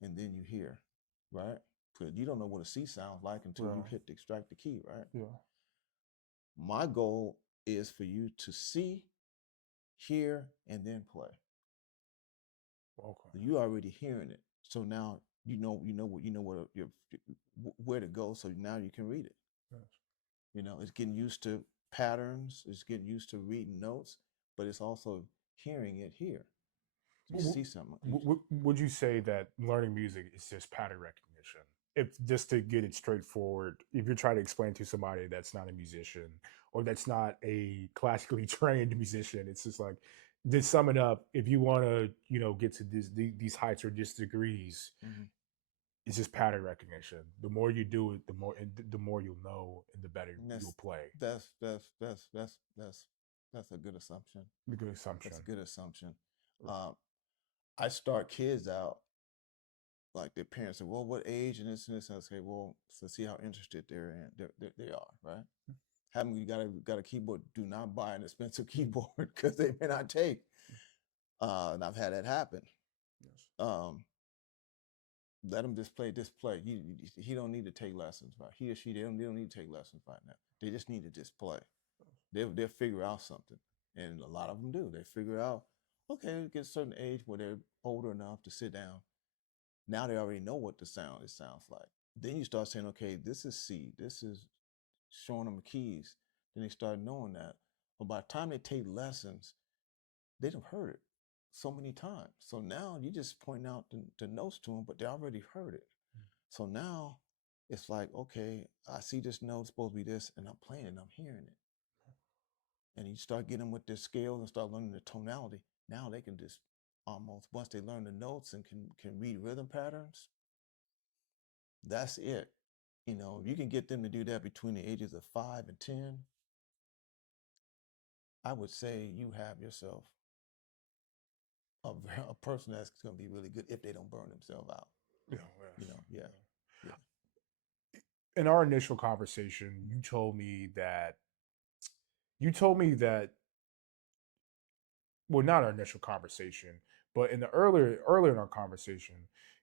and then you hear, right? Because you don't know what a C sounds like until you Well, hit to extract the key, right? yeah. My goal is for you to see, hear, and then play. Okay. You already hearing it, so now you know what where to go. So now you can read it. Yes. It's getting used to patterns. It's getting used to reading notes, but it's also hearing it here. You see something. Would you say that learning music is just pattern recognition? If just to get it straightforward, if you're trying to explain to somebody that's not a musician or that's not a classically trained musician, it's just like to sum it up. If you want to, get to these heights or these degrees, Mm-hmm. it's just pattern recognition. The more you do it, the more you'll know, and the better And you'll play. that's a good assumption. The good assumption. That's a good assumption. Right. I start kids out like their parents say, well, what age and this and this. And I say, well, so see how interested they're in. They are, right? Having you got a keyboard, do not buy an expensive keyboard because they may not take. And I've had that happen. Yes. Let them just play. He don't need to take lessons, right? He or she they don't need to take lessons right now. They just need to just play. They'll figure out something, and a lot of them do. They figure out, okay, get a certain age where they're older enough to sit down. Now they already know what it sounds like. Then you start saying, okay, this is C. This is showing them the keys. Then they start knowing that. But by the time they take lessons, they've heard it so many times. So now you just point out the notes to them, but they already heard it. So now it's like, okay, I see this note supposed to be this, and I'm playing it, and I'm hearing it. And you start getting them with their scales and start learning the tonality. Now they can just almost, once they learn the notes and can read rhythm patterns, that's it. If you can get them to do that between the ages of 5 and 10, I would say you have yourself a person that's going to be really good if they don't burn themselves out. Yeah. Yeah. Yes. Yeah. In our initial conversation, you told me that well, not our initial conversation, but in the earlier in our conversation,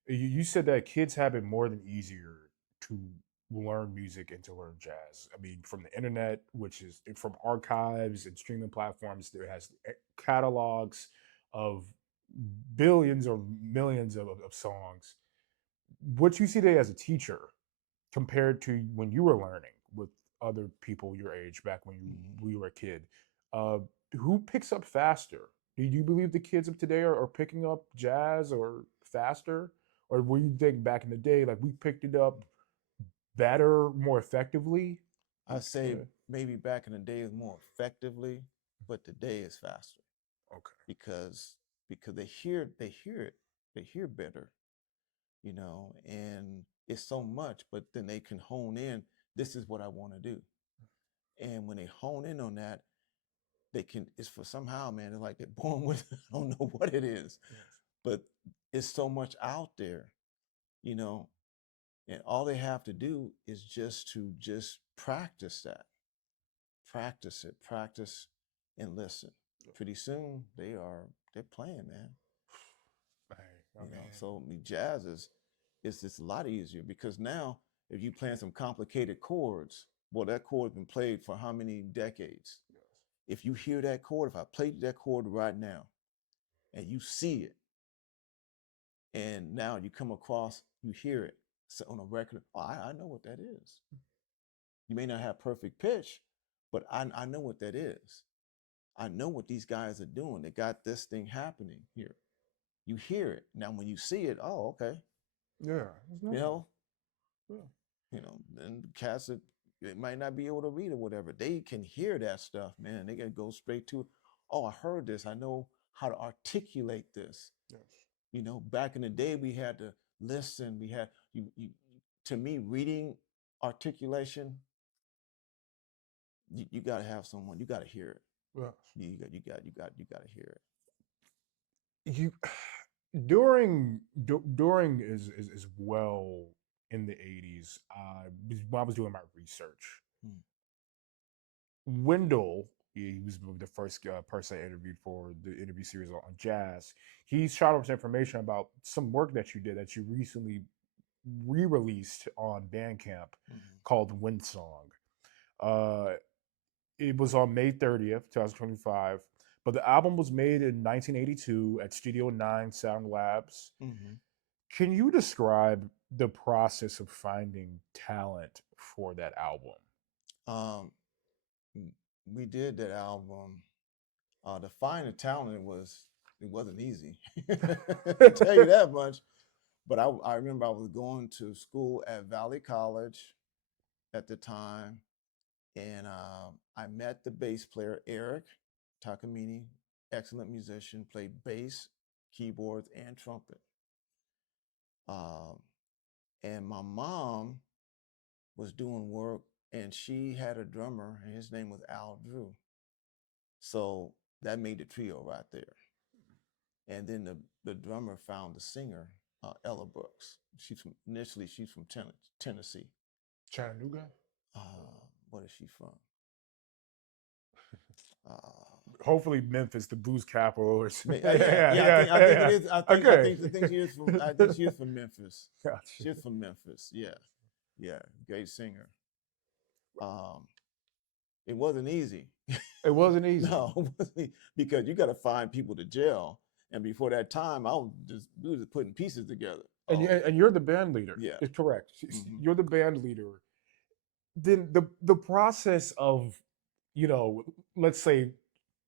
You said that kids have it more than easier to learn music and to learn jazz. I mean, from the internet, which is from archives and streaming platforms, there has catalogs of billions or millions of songs. What you see today as a teacher compared to when you were learning with other people your age back when you were a kid, uh, who picks up faster? Do you believe the kids of today are picking up jazz or faster, or were you think back in the day like we picked it up better, more effectively? I say Yeah. maybe back in the day is more effectively, but today is faster Okay. because they hear better, you know, and it's so much, but then they can hone in. This is what I want to do, and when they hone in on that, they can. It's for somehow, man. It's like they're born with. I don't know what it is, Yes. but it's so much out there, you know, and all they have to do is just practice that, practice it, practice and listen. Pretty soon they're playing, man. Hey, I You know, mean, so I mean, jazz is just a lot easier because now if you playing some complicated chords, well, that chord's been played for how many decades? yes. If you hear that chord, if I played that chord right now and you see it, and now you come across, you hear it so on a record, oh, I know what that is. You may not have perfect pitch, but I know what that is. I know what these guys are doing. They got this thing happening here. You hear it. Now when you see it, oh, okay. Yeah, it's You nothing. know, Yeah. then cats that they might not be able to read or whatever. They can hear that stuff, man. They can go straight to, oh, I heard this. I know how to articulate this. Yes. You know, back in the day we had to listen. We had you to me, reading articulation, you gotta have someone, you gotta hear it. Yes. You gotta hear it. You during is well in the 80s. When I was doing my research, Hmm. Wendell, he was the first person I interviewed for the interview series on jazz. He shot up some information about some work that you did that you recently re-released on Bandcamp Hmm. called Windsong. Uh, it was on May 30th, 2025, but the album was made in 1982 at Studio 9 Sound Labs. Hmm. Can you describe the process of finding talent for that album? Um, we did that album. To find the talent it wasn't easy. I tell you that much. But I remember I was going to school at Valley College at the time, and I met the bass player Eric Takamine, excellent musician, played bass, keyboards, and trumpet. Um, and my mom was doing work, and she had a drummer, and his name was Al Drew. So that made the trio right there. And then the drummer found the singer, Ella Brooks. She's from Tennessee. Chattanooga? What is she from? Uh, Hopefully Memphis, the blues capital, or yeah, yeah, yeah. yeah, I yeah, think it yeah. is. Okay. I think she is from. I think she is from Memphis. Gotcha. She's from Memphis. Yeah, yeah. Great singer. Um, it wasn't easy. It wasn't easy. No, it wasn't because you got to find people to gel. And before that time, we was just putting pieces together. And Oh, and you're the band leader. yeah. It's correct. Hmm. You're the band leader. Then the process of, you know, let's say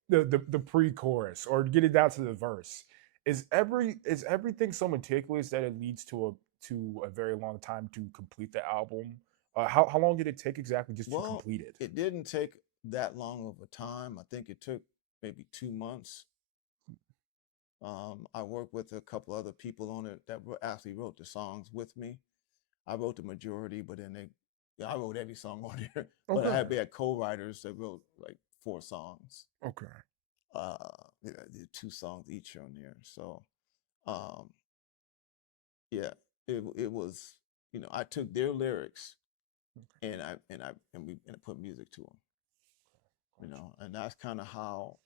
the pre-chorus or getting down to the verse is everything so meticulous that it leads to a very long time to complete the album. How long did it take exactly just to Well, complete it? it didn't take that long of a time. I think it took maybe 2 months. I worked with a couple other people on it that actually wrote the songs with me. I wrote the majority, but then yeah, I wrote every song on there. But Okay. we had co-writers that wrote like 4 songs. Okay. Yeah, I did 2 songs each on there. So, um, yeah, it was, I took their lyrics and I put music to them, Gotcha. and that's kind of how.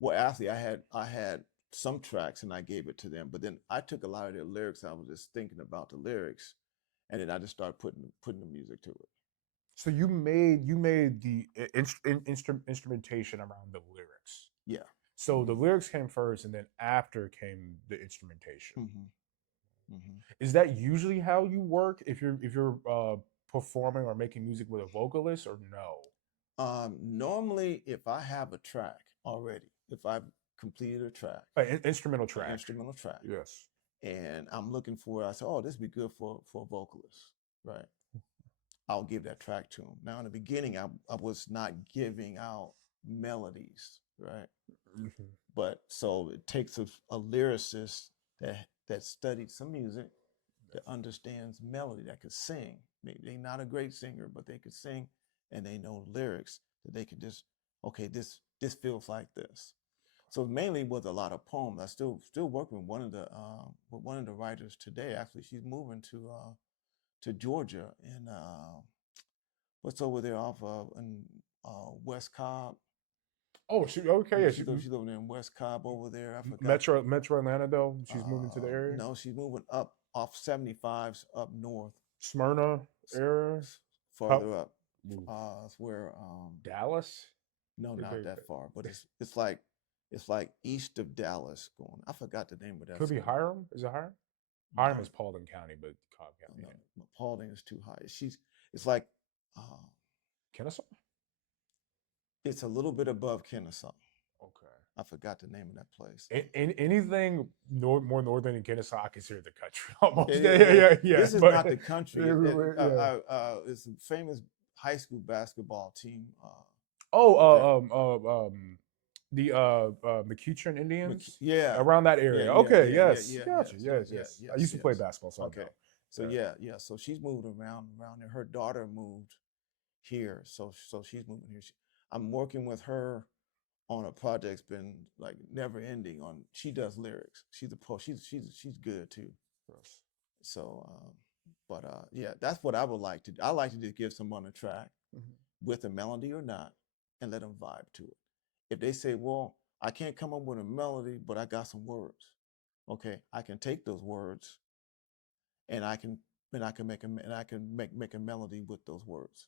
Well, actually, I had some tracks and I gave it to them. But then I took a lot of their lyrics. I was just thinking about the lyrics, and then I just started putting the music to it. So you made the instrumentation around the lyrics. Yeah. So the Mm-hmm. lyrics came first, and then after came the instrumentation. Mm-hmm. Mm-hmm. Is that usually how you work if you're performing or making music with a vocalist, or no? Normally, if I have a track already, if I've completed a track, Instrumental an track. instrumental track, Yes. and I'm looking for it, I say, oh, this would be good for a vocalist, right? I'll give that track to him. Now, in the beginning, I was not giving out melodies, right? Mm-hmm. But so it takes a lyricist that studied some music, that understands melody, that could sing. Maybe they're not a great singer, but they could sing, and they know lyrics that they could just, okay, this feels like this. So mainly was a lot of poems. I still work with one of the writers today. Actually, she's moving to Georgia, and what's over there off of in West Cobb. Oh, okay. Yeah, Yeah, she's living in West Cobb over there. I forgot. Metro Atlanta though. She's moving to the area. No, she's moving up off 75's up north, Smyrna area. How? farther up. It's where Dallas. no, Okay, not okay. that far, but it's like east of Dallas going. I forgot the name of that Could be school. Hiram. Is it Hiram? Hiram No, is Paulding County, but Cobb County. no, Yeah. Paulding is too high. It's like uh, Kennesaw. it's a little bit above Kennesaw. Okay. I forgot the name of that place. Anything more northern than Kennesaw, I consider the country almost. Yeah. This is But not the country. yeah. It's a famous high school basketball team. Oh, That the McEachern Indians yeah, around that yeah, area. yeah, Okay, yeah, yeah, yes, yeah, gotcha, yeah, yes. I yes, used to play yes. basketball, so I Okay, know. so Yeah. yeah. So she's moved around there. Her daughter moved here, so she's moving here. I'm working with her on a project's been like never ending. On she does lyrics. She's a pro. She's good too. Yes. So, but yeah, that's what I would like to do. I like to just give someone a track Mhm. with a melody or not, and let them vibe to it. If they say, "Well, I can't come up with a melody, but I got some words," okay, I can take those words and I can make a melody with those words.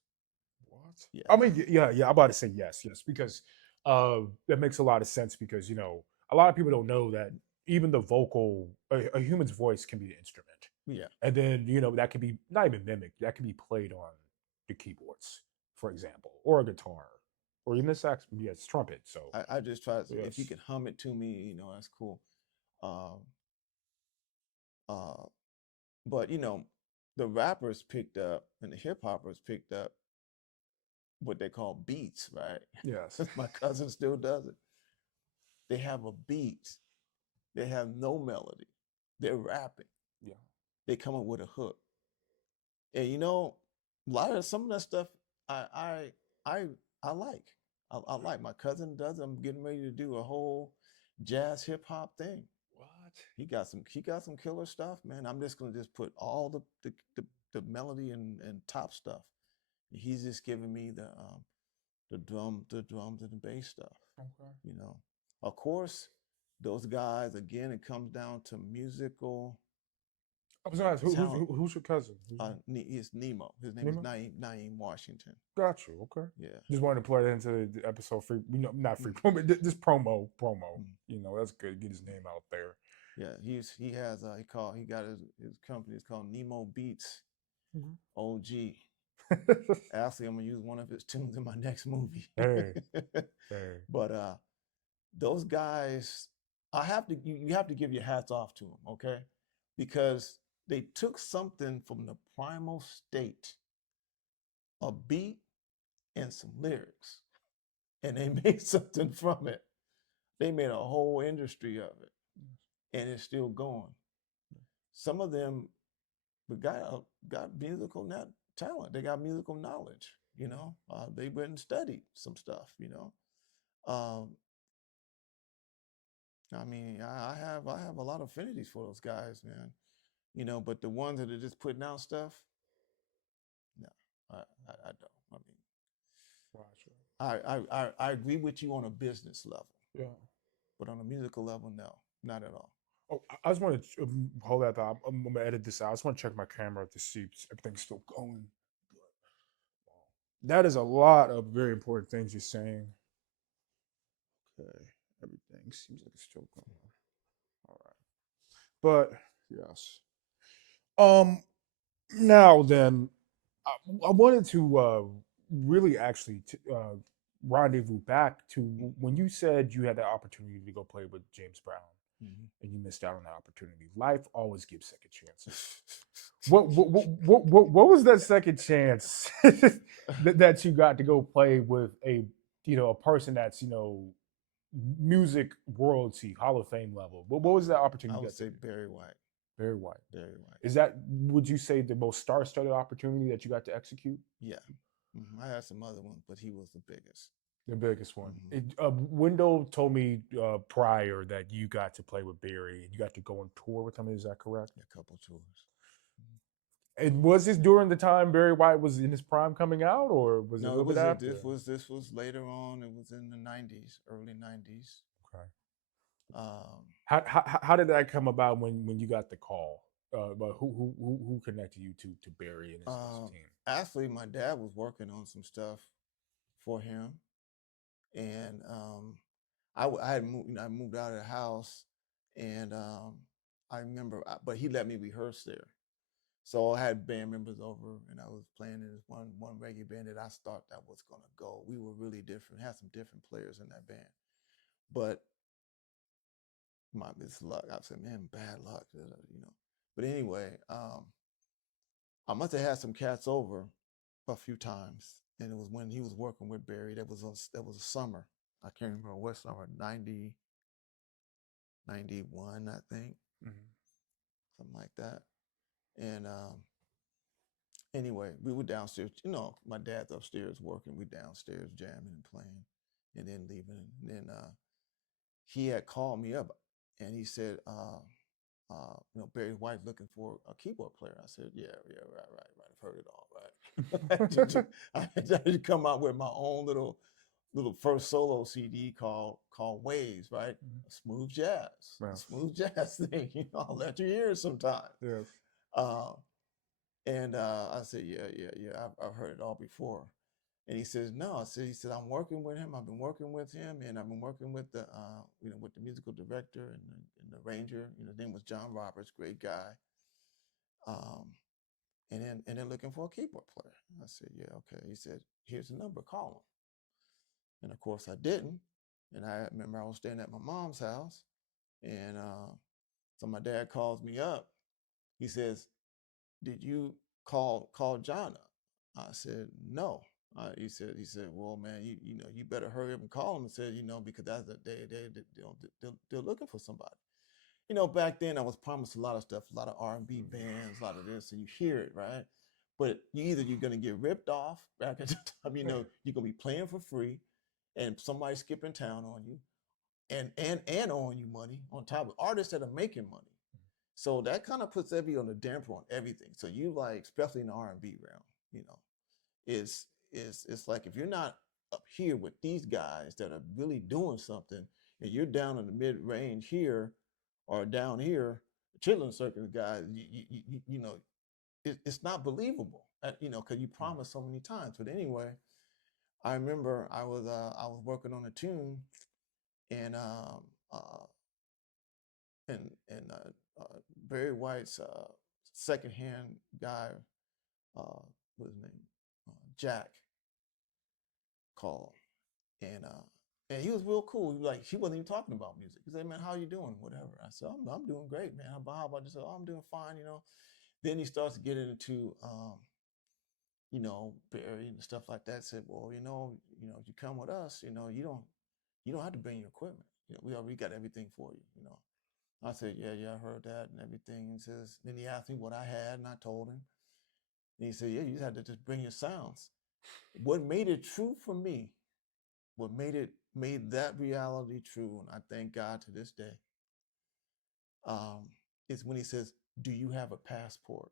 What? Yeah, I mean, yeah. I'm about to say yes, because that makes a lot of sense because a lot of people don't know that even the vocal, a human's voice can be the instrument, yeah. and then that could be not even mimicked. That could be played on the keyboards, for example, or a guitar, or even the sax. Yes, trumpet. So I just try. If you yes, can hum it to me, that's cool. Um, uh, but the rappers picked up and the hip hoppers picked up what they call beats, right? yes, My cousin still does it. They have a beat. They have no melody. They're rapping. yeah. They come up with a hook. And a lot of some of that stuff I I I I like. I like. My cousin does. I'm getting ready to do a whole jazz hip hop thing. What? He got some killer stuff, man. I'm just gonna just put all the melody and top stuff. He's just giving me the drums and the bass stuff. Okay. You know, of course, those guys again. It comes down to musical I was gonna ask talent. who's your cousin? He's Nemo. His name is Nemo? Naeem Washington. Got you. Okay. Yeah. Just wanted to play that into the episode free. Not free, Mm, but just promo. mm. That's good. Get his name out there. Yeah, he has he got his company. It's called Nemo Beats Mhm. OG. Actually, I'm gonna use one of his tunes in my next movie. Hey, hey. But those guys, you have to give your hats off to them, okay? Because they took something from the primal state, a beat and some lyrics, and they made something from it. They made a whole industry of it, and it's still going. Some of them got musical talent. They got musical knowledge. They went and studied some stuff. Um, I mean, I have a lot of affinities for those guys, man. But the ones that are just putting out stuff, no, I don't. I mean, Gotcha. I agree with you on a business level, Yeah. but on a musical level, no. not at all. Oh, I just want to hold that thought. I'm gonna edit this out. I just want to check my camera to see if everything's still going. That is a lot of very important things you're saying. Okay, everything seems like it's still going on. All right, but yes. Now then, I wanted to really actually rendezvous back to when you said you had the opportunity to go play with James Brown and you missed out on that opportunity. Life always gives second chances. What was that second chance that you got to go play with a person that's music royalty Hall of Fame level? What was that opportunity? I You would got say to Barry White. Very White. Barry White. Is that, would you say, the most star-studded opportunity that you got to execute? Yeah. I had some other ones, but he was the biggest. The biggest one. Wendell told me prior that you got to play with Barry and you got to go on tour with him. Is that correct? A couple tours. And was this during the time Barry White was in his prime coming out, or was it a little bit after? This was later on. It was in the 90s, early 90s. Okay. How did that come about when you got the call? But who connected you to Barry and his team? Actually, my dad was working on some stuff for him, and I had moved. I moved out of the house, and I remember, but he let me rehearse there. So I had band members over, and I was playing in this one reggae band that I thought that was gonna go. We were really different, had some different players in that band, but my luck. I said, man, bad luck, But anyway, I must have had some cats over a few times, and it was when he was working with Barry. That was a summer. I can't remember what summer, 90, 91, I think, something like that. And anyway, we were downstairs. My dad's upstairs working. We downstairs jamming and playing, and then leaving. And then he had called me up, and he said, Barry White looking for a keyboard player. I said, yeah, right. I've heard it all, right. I had to come out with my own little first solo CD called Waves, right? Smooth jazz, smooth jazz thing. I'll let you hear it sometime. Yes. And I said, yeah, I've heard it all before. And he says, no. He said, I'm working with him. I've been working with him, and I've been working with the, with the musical director and the arranger. His name was John Roberts, great guy. And then looking for a keyboard player. I said, yeah, okay. He said, here's the number, call him. And of course, I didn't. And I remember I was staying at my mom's house, and so my dad calls me up. He says, did you call John up? I said, no. He said, well, man, you better hurry up and call him. And said, because that's they're looking for somebody. Back then I was promised a lot of stuff, a lot of R&B bands, a lot of this, and you hear it, right? But you're going to get ripped off back at the time. You're going to be playing for free, and somebody skipping town on you, and owing you money on top of artists that are making money. So that kind of puts on a damper on everything. So you like, especially in the R&B realm, it's like if you're not up here with these guys that are really doing something, and you're down in the mid range here or down here, chitlin circuit guys, it's not believable, because you promised so many times. But anyway, I remember I was working on a tune, and Barry White's secondhand guy, what's his name, Jack, called, and he was real cool. He wasn't even talking about music. He said, "Man, how you doing? Whatever." I said, "I'm doing great, man. How about yourself?" "Oh, I'm doing fine." Then he starts to get into Barry and stuff like that. Said, "Well, if you come with us, you don't have to bring your equipment. We already got everything for you. I said, yeah, I heard that and everything. And then he asked me what I had, and I told him. And he said, yeah, you just had to just bring your sounds. What made it true for me, what made that reality true, and I thank God to this day, is when he says, do you have a passport?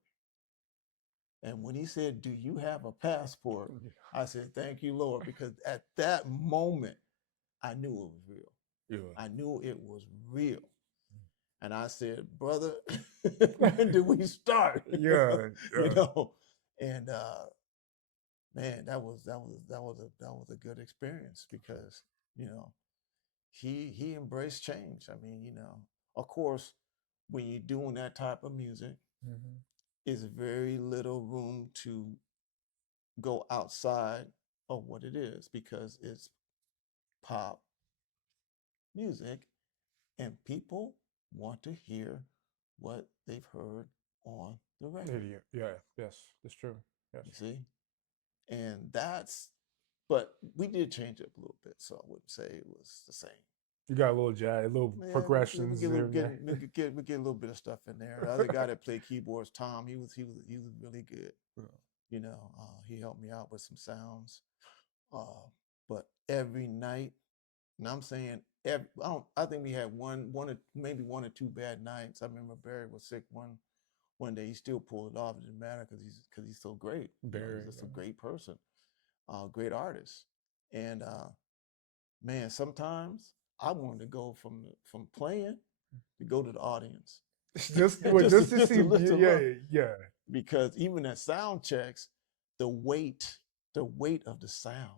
And when he said, do you have a passport? I said, thank you, Lord, because at that moment, I knew it was real. Yeah. I knew it was real. And I said, brother, when do we start? Yeah, You yeah. know, and man, that was a good experience because you know he embraced change. I mean, of course, when you're doing that type of music, Mhm. it's very little room to go outside of what it is because it's pop music and people want to hear what they've heard on the record. Yeah, yeah, yes, that's true. Yes. You see? And but we did change it up a little bit, so I wouldn't say it was the same. You got a little jazz, little Yeah, we progressions get a little there and there. we get a little bit of stuff in there. The other guy that played keyboards, Tom, he was really good. He helped me out with some sounds. But every night, and I'm saying I think we had maybe one or two bad nights. I remember Barry was sick one day. He still pulled it off. It didn't matter because he's so great. He's Very. just a great person, great artist. And man, sometimes I wanted to go from playing to go to the audience, Just well, just to just see, to yeah, look, yeah. because even at sound checks, the weight, the weight of the sound,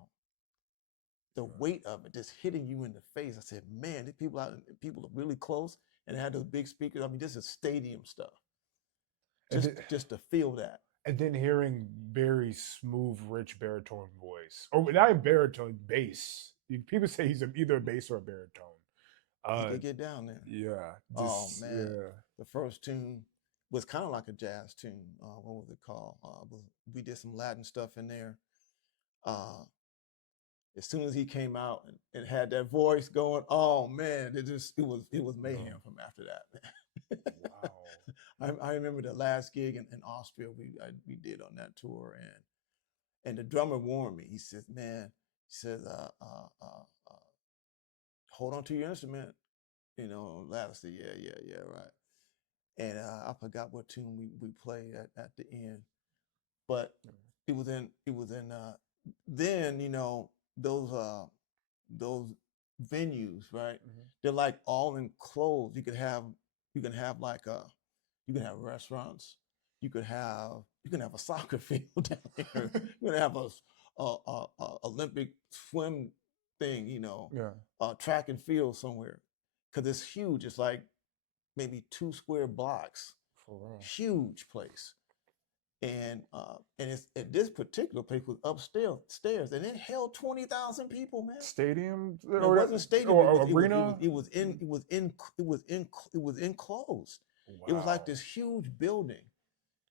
the weight of it just hitting you in the face. I said, man, these people are really close and had those big speakers. I mean, this is stadium stuff. And Just to feel that. then hearing very smooth, rich baritone voice, or not a baritone, bass. People say he's either a bass or a baritone. He Uh, could get down there. yeah, Oh just man, yeah. the first tune was kind of like a jazz tune. What was it called? We did some Latin stuff in there. Uh, as soon as he came out and had that voice going, oh man, it was mayhem from after that. Wow. I remember the last gig in Austria we did on that tour, and the drummer warned me. He said, "Man," he said, "hold on to your instrument." Lad, I said, "Yeah, right." And I forgot what tune we played at the end, but it was in then those venues, right? Mhm. They're like all enclosed. You can have like you can have restaurants. You can have a soccer field down there. You can have a Olympic swim thing. Yeah, Track and field somewhere, because it's huge. It's like maybe 2 square blocks. for real. Huge place. And it's at this particular place was upstairs, and it held 20,000 people, man. Stadium No, it or wasn't stadium. or arena? It was enclosed. It was like Wow. this huge building,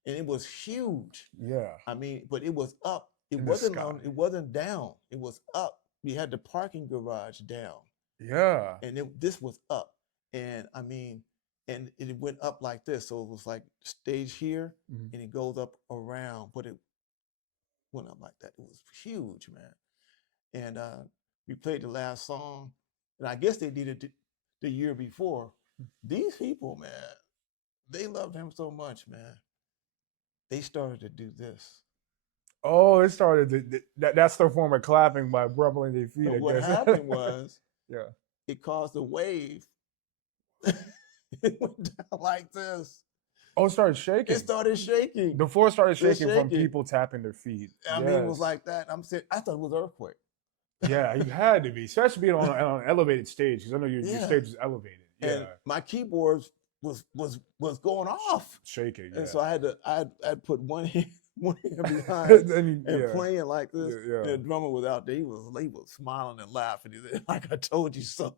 and it was huge. Yeah, I mean, but it was up. It in the wasn't sky. it wasn't down. It was up. We had the parking garage down, Yeah, and this was up. And I mean, and it went up like this. So it was like stage here, mhm. and it goes up around, but it went up like that. It was huge, man. And we played the last song, and I guess they did it the year before. These people, man, they loved him so much, man. They started to do this. Oh, it started. That's the form of clapping by rubbling their feet, And I what guess. happened was Yeah. it caused a wave. It went down like this. Oh, it started It shaking. started shaking. The floor started It's shaking from shaking. people tapping their feet. I mean, it was Yes. like that. I thought it was an earthquake. Yeah, you had to be, especially being on an elevated stage, because I know your Yeah. stage is elevated. Yeah. And my keyboards was going off. Shaking. And Yeah. so I'd put one hand behind And and yeah. playing like this. Yeah. And the drummer was out there. He was smiling and laughing. He said, like I told you so.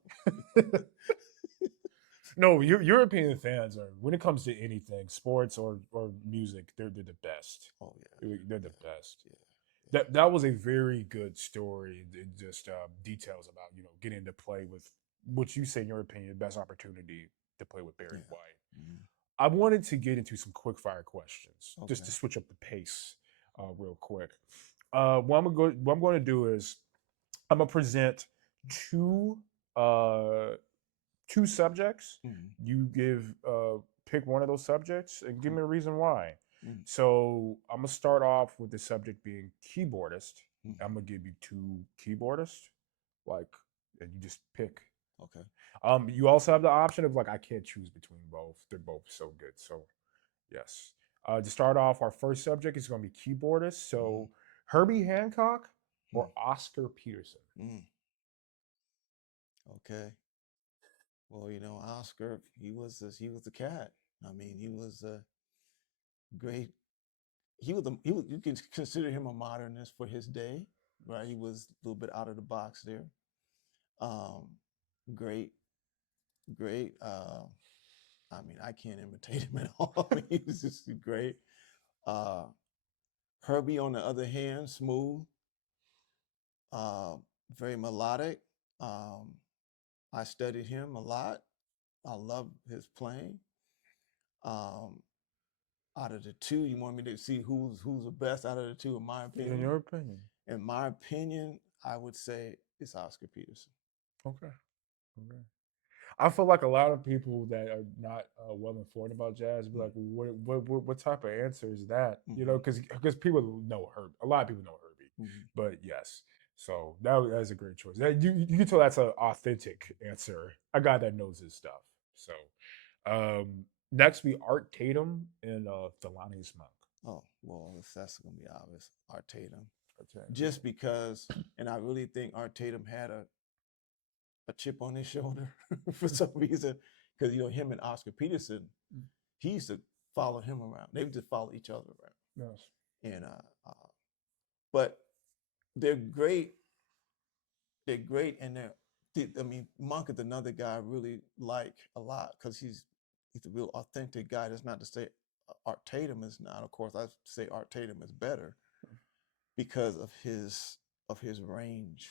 No, European fans are, when it comes to anything, sports or music, they're the best. Oh yeah. They're the best. Yeah. That was a very good story. It just details about getting to play with what you say in your opinion the best opportunity to play with Barry Yeah. White. Mhm. I wanted to get into some quick fire questions just to Okay. switch up the pace real quick. What I'm going to do is I'm gonna present two uh, two subjects. Mhm. You pick one of those subjects and give me a reason why. Mhm. So I'm gonna start off with the subject being keyboardist. Mhm. I'm gonna give you two keyboardists, like, and you just pick. Okay. You also have the option of like I can't choose between both. They're both so good. So yes. To start off, our first subject is going to be keyboardist. Mm-hmm. So Herbie Hancock or Oscar Peterson. Mm-hmm. Okay. Well, Oscar, he was the cat. I mean, he was a great. He was. You can consider him a modernist for his day, right? He was a little bit out of the box there. Um, great, great. I mean, I can't imitate him at all. I mean, he was just great. Uh, Herbie, on the other hand, smooth, uh, very melodic. Um, I studied him a lot. I love his playing. Um, Out of the two, you want me to see who's the best out of the two, in my In opinion? your opinion. In my opinion, I would say it's Oscar Peterson. Okay. Okay. I feel like a lot of people that are not well informed about jazz be Mm. like, what type of answer is that? You know, Mm-hmm. because people know Herbie. A lot of people know Herbie, Mm-hmm. but yes. So that's a great choice. You can tell that's an authentic answer. A guy that knows his stuff. So next we Art Tatum and Thelonious Monk. Oh, well, that's going to be obvious. Art Tatum. Okay, Just because, and I really think Art Tatum had a chip on his shoulder for some reason, because, him and Oscar Peterson, he used to follow him around. They would just follow each other around. yes, And, but they're great. They're great. And I mean, Monk is another guy I really like a lot because he's a real authentic guy. That's not to say Art Tatum is not. Of course, I say Art Tatum is better because of his range.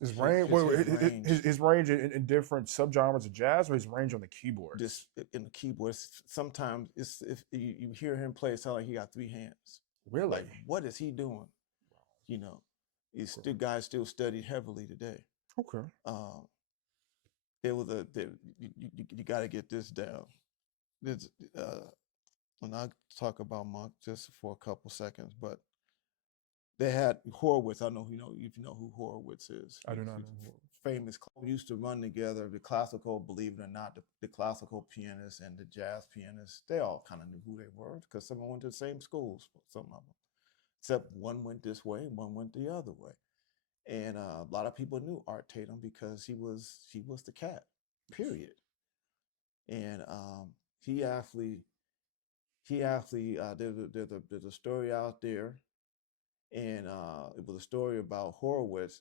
his His range, his, his range, his range in different subgenres of jazz, or his range on the keyboards. just in the keyboard. Sometimes it's if you hear him play, it sounds like he got three hands. Really? Like, what is he doing? You know, it's Okay. the guy still studied heavily today. Okay. Um, there was a there, you got to get this down. There's, when I talk about Monk just for a couple seconds, but they had Horowitz. I know if you know who Horowitz is. I do not He's know. famous. Used to run together. The classical, believe it or not, the classical pianist and the jazz pianist, they all kind of knew who they were because some of them went to the same schools. Some of them, except one went this way and one went the other way. And a lot of people knew Art Tatum because he was the cat. Period. And he actually there's a story out there, and it was a story about Horowitz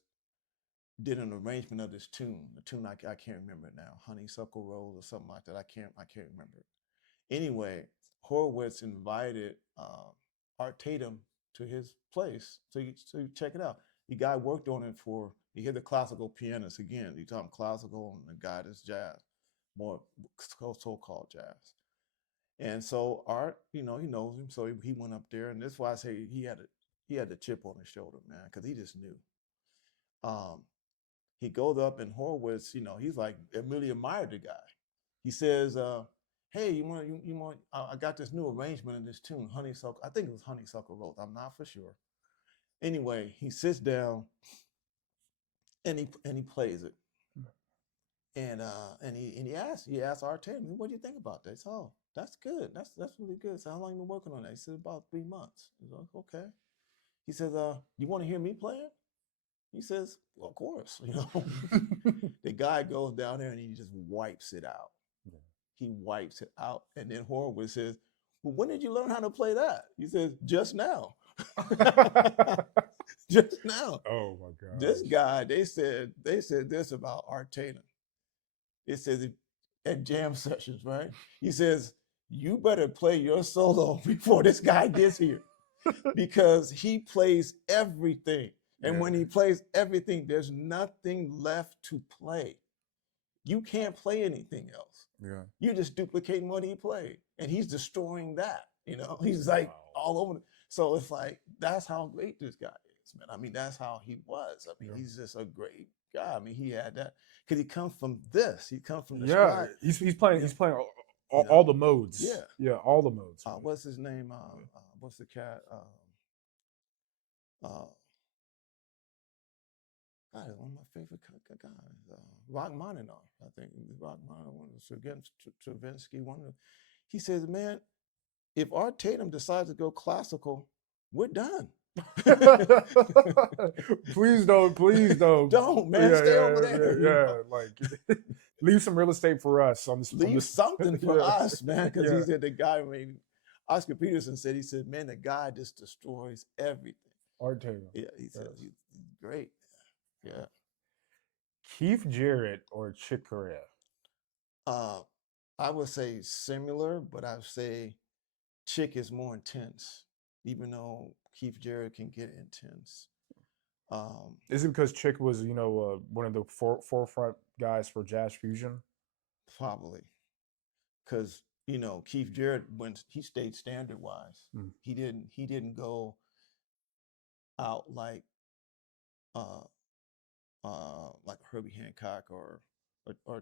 did an arrangement of this tune. The tune I can't remember it now, Honeysuckle Rose or something like that. I can't remember it. Anyway, Horowitz invited Art Tatum to his place so you check it out. The guy worked on it for. You hear the classical pianist again. You talking classical, and the guy that's jazz, more so-called jazz. And so Art, he knows him, so he went up there, and that's why I say he had the chip on his shoulder, man, because he just knew. Um, he goes up, and Horowitz, he's like really admired the guy. He says, "Hey, you want? I got this new arrangement in this tune, Honeysuckle. I think it was Honeysuckle Rose. I'm not for sure. Anyway, he sits down and he plays it, and he asked Art Tatum, "What do you think about this? Oh, that's good. That's really good. So how long you been working on that?" He said, "About 3 months." He's like, "Okay." He says, "You want to hear me play it?" He says, "Well, of course." The guy goes down there and he just wipes it out. Yeah. He wipes it out, and then Horowitz says, "Well, when did you learn how to play that?" He says, "Just now." Just now. Oh my This gosh. guy, they said this about Art Tatum. It says at jam sessions, right? He says, "You better play your solo before this guy gets here because he plays everything. And when he plays everything, there's nothing left to play. You can't play anything else. Yeah. You're just duplicating what he played. And he's destroying that. He's like Wow. all over. So it's like, that's how great this guy is, man. I mean, that's how he was. I mean, Yeah. he's just a great guy. I mean, he had that because he comes from this. He comes from the Yeah. scribe. He's playing. Yeah. He's playing You all know, the modes. yeah. Yeah. All the modes. What's his name? What's the cat? Uh, God, one of my favorite guys. Rachmaninoff, I think. Rachmaninoff, one of Stravinsky, one of. He says, man, if Art Tatum decides to go classical, we're done. Please don't, please don't. Don't, man. Yeah, Stay over yeah, there. yeah, yeah. Like, leave some real estate for us on this. Leave something for yeah. us, man. Because Yeah. he said the guy, I mean, Oscar Peterson said, he said, man, the guy just destroys everything. Art Tatum. Yeah, he said Yes. he's great. Yeah. Keith Jarrett or Chick Corea? I would say similar, but I would say Chick is more intense, even though Keith Jarrett can get intense. Is it because Chick was, one of the forefront guys for jazz fusion? Probably because Keith Jarrett, when he stayed standard wise, he didn't go out like Herbie Hancock or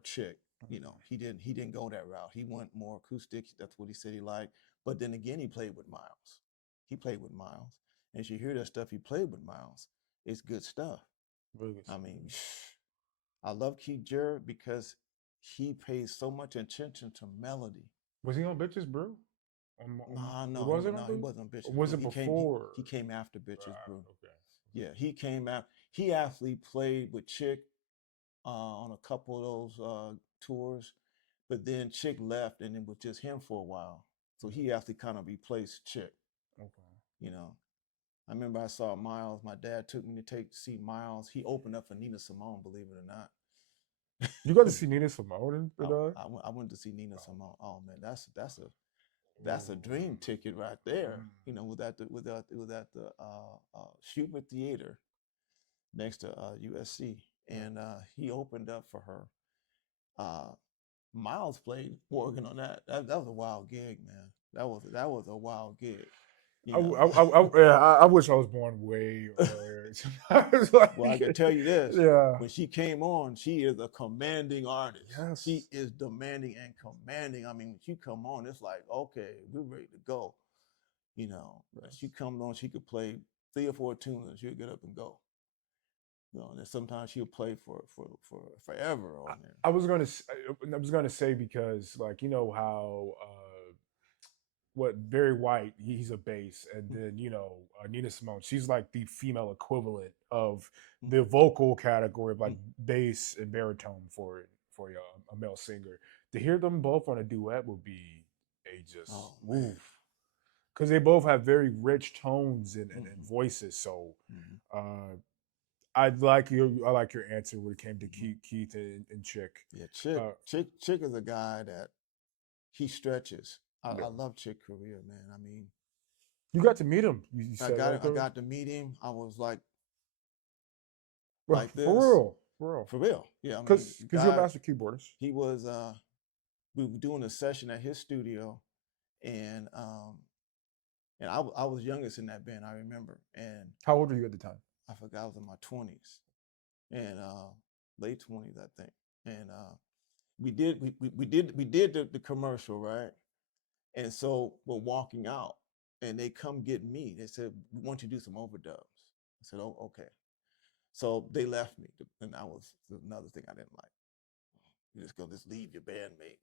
Chick. He didn't go that route. He went more acoustic. That's what he said he liked. But then again, he played with Miles. And as you hear that stuff he played with Miles, it's good stuff. Really good I stuff. mean, I love Keith Jarrett because he pays so much attention to melody. Was he on Bitches Brew? No, he wasn't on Bitches Brew. Was it before? He came after Bitches Brew. Okay. Yeah, he came out. He actually played with Chick on a couple of those tours, but then Chick left, and it was just him for a while. So he actually kind of replaced Chick. Okay. I remember I saw Miles. My dad took me to see Miles. He opened up for Nina Simone, believe it or not. You got to see Nina Simone? I went to see Nina Simone. Oh man, that's a dream ticket right there. Was at the Shubert Theater next to USC, and he opened up for her. Miles played organ on that. That was a wild gig, man. That was a wild gig. I wish I was born way earlier. Well, I can tell you this. Yeah. When she came on, she is a commanding artist. Yes. She is demanding and commanding. I mean, when she come on, it's like, okay, we're ready to go. Yes. She comes on, she could play 3 or 4 tunes and she'll get up and go. And then sometimes she'll play for forever on there. I was gonna say because how what Barry White, he's a bass, and then Nina Simone, she's like the female equivalent of the vocal category of like bass and baritone for a male singer. To hear them both on a duet would be a just move, because they both have very rich tones and voices. So I like your answer when it came to Keith and Chick. Yeah, Chick is a guy that he stretches. I love Chick Corea, man. I mean, you got to meet him. You said I got to meet him. I was like this. For real. Yeah, because you're a master keyboardist. He was. We were doing a session at his studio, and I was youngest in that band. I remember. And how old were you at the time? I forgot. I was in my 20s, and late 20s, I think. And we did the commercial, right? And so we're walking out, and they come get me. They said, "We want you to do some overdubs." I said, "Oh, okay." So they left me, and that was another thing I didn't like. You're just gonna leave your bandmate,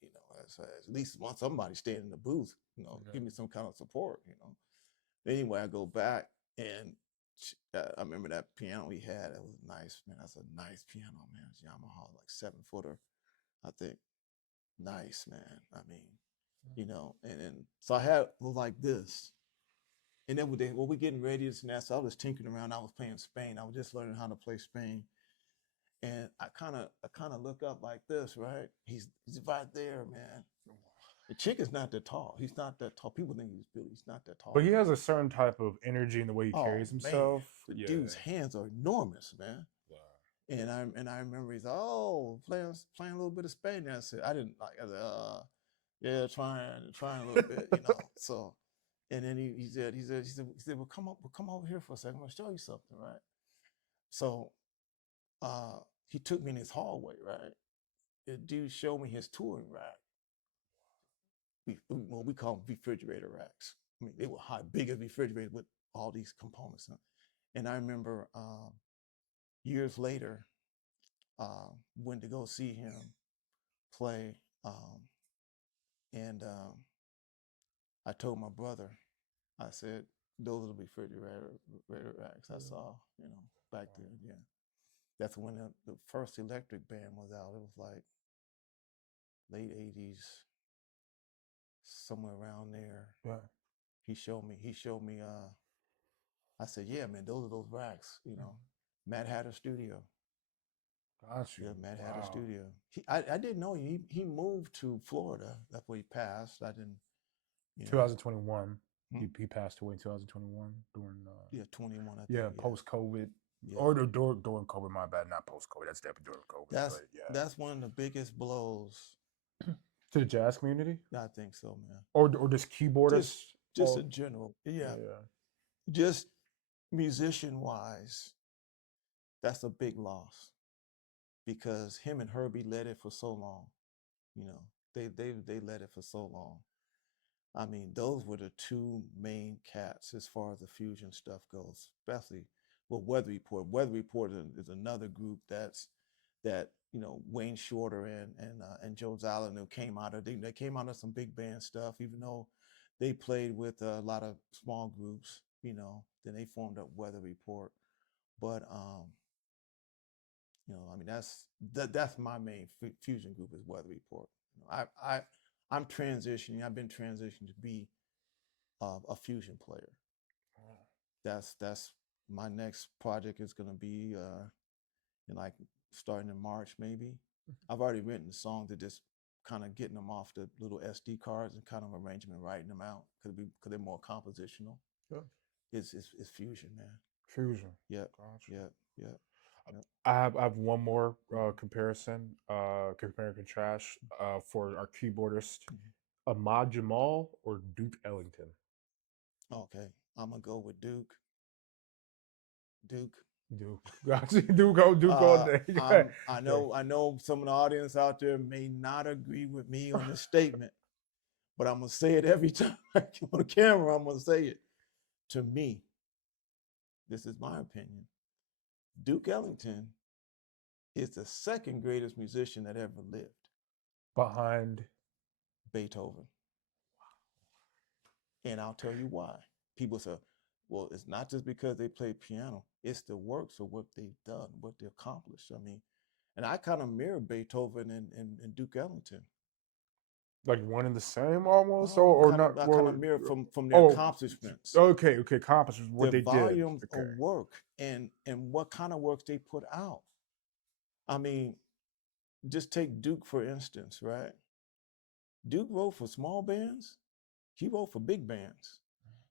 at least want somebody staying in the booth, give me some kind of support, Anyway, I go back, and I remember that piano he had. It was nice, man. That's a nice piano, man. It's Yamaha, like 7-footer, I think. Nice, man. I mean. And so I had was like this, and then we're getting ready to that. So I was tinkering around. I was playing Spain. I was just learning how to play Spain, and I kind of look up like this, right? He's right there, man. The Chick is not that tall. He's not that tall. People think he's not that tall. But he has a certain type of energy in the way he carries himself. Man. The dude's hands are enormous, man. And I remember he's playing a little bit of Spain. And I said I didn't like. I said, yeah, trying a little bit, So, and then he said, well, come over here for a second. I'm gonna show you something, right? So, he took me in his hallway, right? The dude showed me his touring rack. We call them refrigerator racks. I mean, they were big as refrigerators with all these components. And I remember years later, went to go see him play, and I told my brother, I said, those will be refrigerator racks I saw, back then. Yeah, that's when the first Electric Band was out. It was like late '80s, somewhere around there. Yeah. He showed me. I said, yeah, man, those are those racks. Matt Hatter Studio. Got you. Yeah, Matt Hatter Wow. Studio. I didn't know he moved to Florida. That's where he passed. I didn't. 2021. Hmm? He passed away in 2021 during. 21. I think. Yeah, post COVID. Yeah. Or during COVID. My bad, not post COVID. That's definitely during COVID. But yeah, That's one of the biggest blows to the jazz community. I think so, man. Or just keyboardists. Just in general. Yeah. Just musician wise, that's a big loss because him and Herbie led it for so long. They led it for so long. I mean, those were the two main cats as far as the fusion stuff goes, especially Weather Report. Weather Report is another group that Wayne Shorter and Joe Zallen who came out of they came out of some big band stuff, even though they played with a lot of small groups. Then they formed up Weather Report, but I mean that's my main fusion group is Weather Report. I'm transitioning. I've been transitioning to be a fusion player. That's my next project is going to be like starting in March maybe. I've already written the songs, to just kind of getting them off the little SD cards and kind of arranging and writing them out because they're more compositional. Yeah. It's fusion, man. Fusion. Yep. Gotcha. Yep. I have one more comparison, compare and contrast for our keyboardist, Ahmad Jamal or Duke Ellington. Okay, I'm gonna go with Duke. Gotcha. Duke all day. I know some of the audience out there may not agree with me on this statement, but I'm gonna say it every time I get on the camera. I'm gonna say it. To me, this is my opinion. Duke Ellington is the second greatest musician that ever lived, behind Beethoven. And I'll tell you why. People say, well, it's not just because they play piano, it's the works of what they've done, what they accomplished. I mean, and I kind of mirror Beethoven and Duke Ellington. Like one and the same almost, or not? I kind of mirror from their accomplishments. Okay, accomplishments, what their they volumes did. of work and what kind of works they put out. I mean, just take Duke for instance, right? Duke wrote for small bands. He wrote for big bands.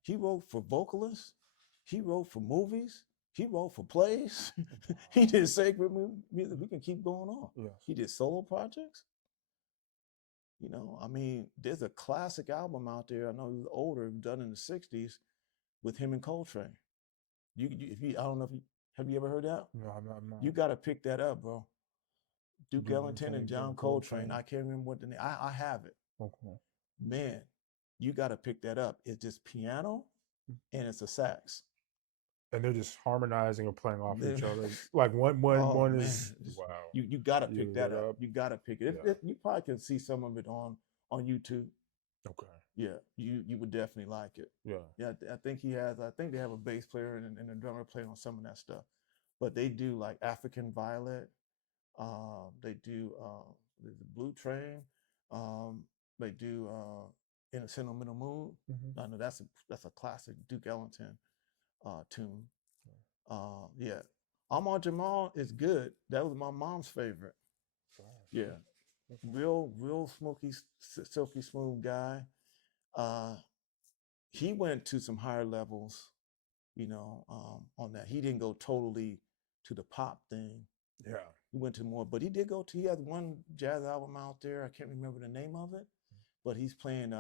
He wrote for vocalists. He wrote for movies. He wrote for plays. He did sacred music. We can keep going on. Yes. He did solo projects. I mean, there's a classic album out there. I know he was older, done in the '60s, with him and Coltrane. I don't know if have you ever heard that? No, I'm not. You got to pick that up, bro. Duke Ellington and John Coltrane. I can't remember what the name. I have it. Okay. Man, you got to pick that up. It's just piano, and it's a sax. And they're just harmonizing or playing off each other. Like one is wow. You got to pick that up. You got to pick it. Yeah. You probably can see some of it on YouTube. Okay. Yeah, you would definitely like it. Yeah. I think they have a bass player and a drummer playing on some of that stuff. But they do like African Violet. They do the Blue Train. They do In a Sentimental Mood. Mm-hmm. I know that's a classic Duke Ellington tune. Yeah. Ahmad Jamal is good. That was my mom's favorite. Yeah. Real smoky, silky smooth guy. He went to some higher levels, on that. He didn't go totally to the pop thing. Yeah. He went to more, but he has one jazz album out there. I can't remember the name of it, but he's playing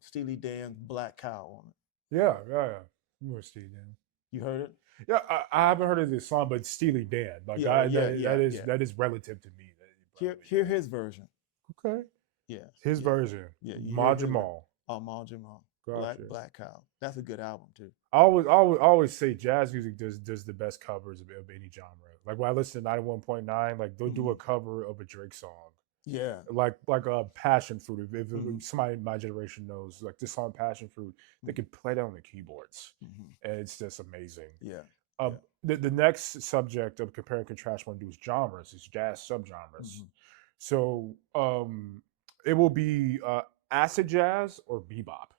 Steely Dan's Black Cow on it. Yeah. More Steely Dan. You heard it? Yeah, I haven't heard of this song, but Steely Dan. Like that is relative to me. Hear his version. Okay. Yeah. His version. Yeah. Ahmad Jamal. Ahmad Jamal. Gotcha. Black Cow. That's a good album too. I always say jazz music does the best covers of any genre. Like when I listen to 91.9, like they'll do a cover of a Drake song. Yeah. Like a passion fruit. Mm-hmm. If somebody in my generation knows like this song passion fruit, they could play that on the keyboards, and it's just amazing. Yeah. Uh, the next subject of compare and contrast one do is genres, is jazz subgenres. So it will be acid jazz or bebop.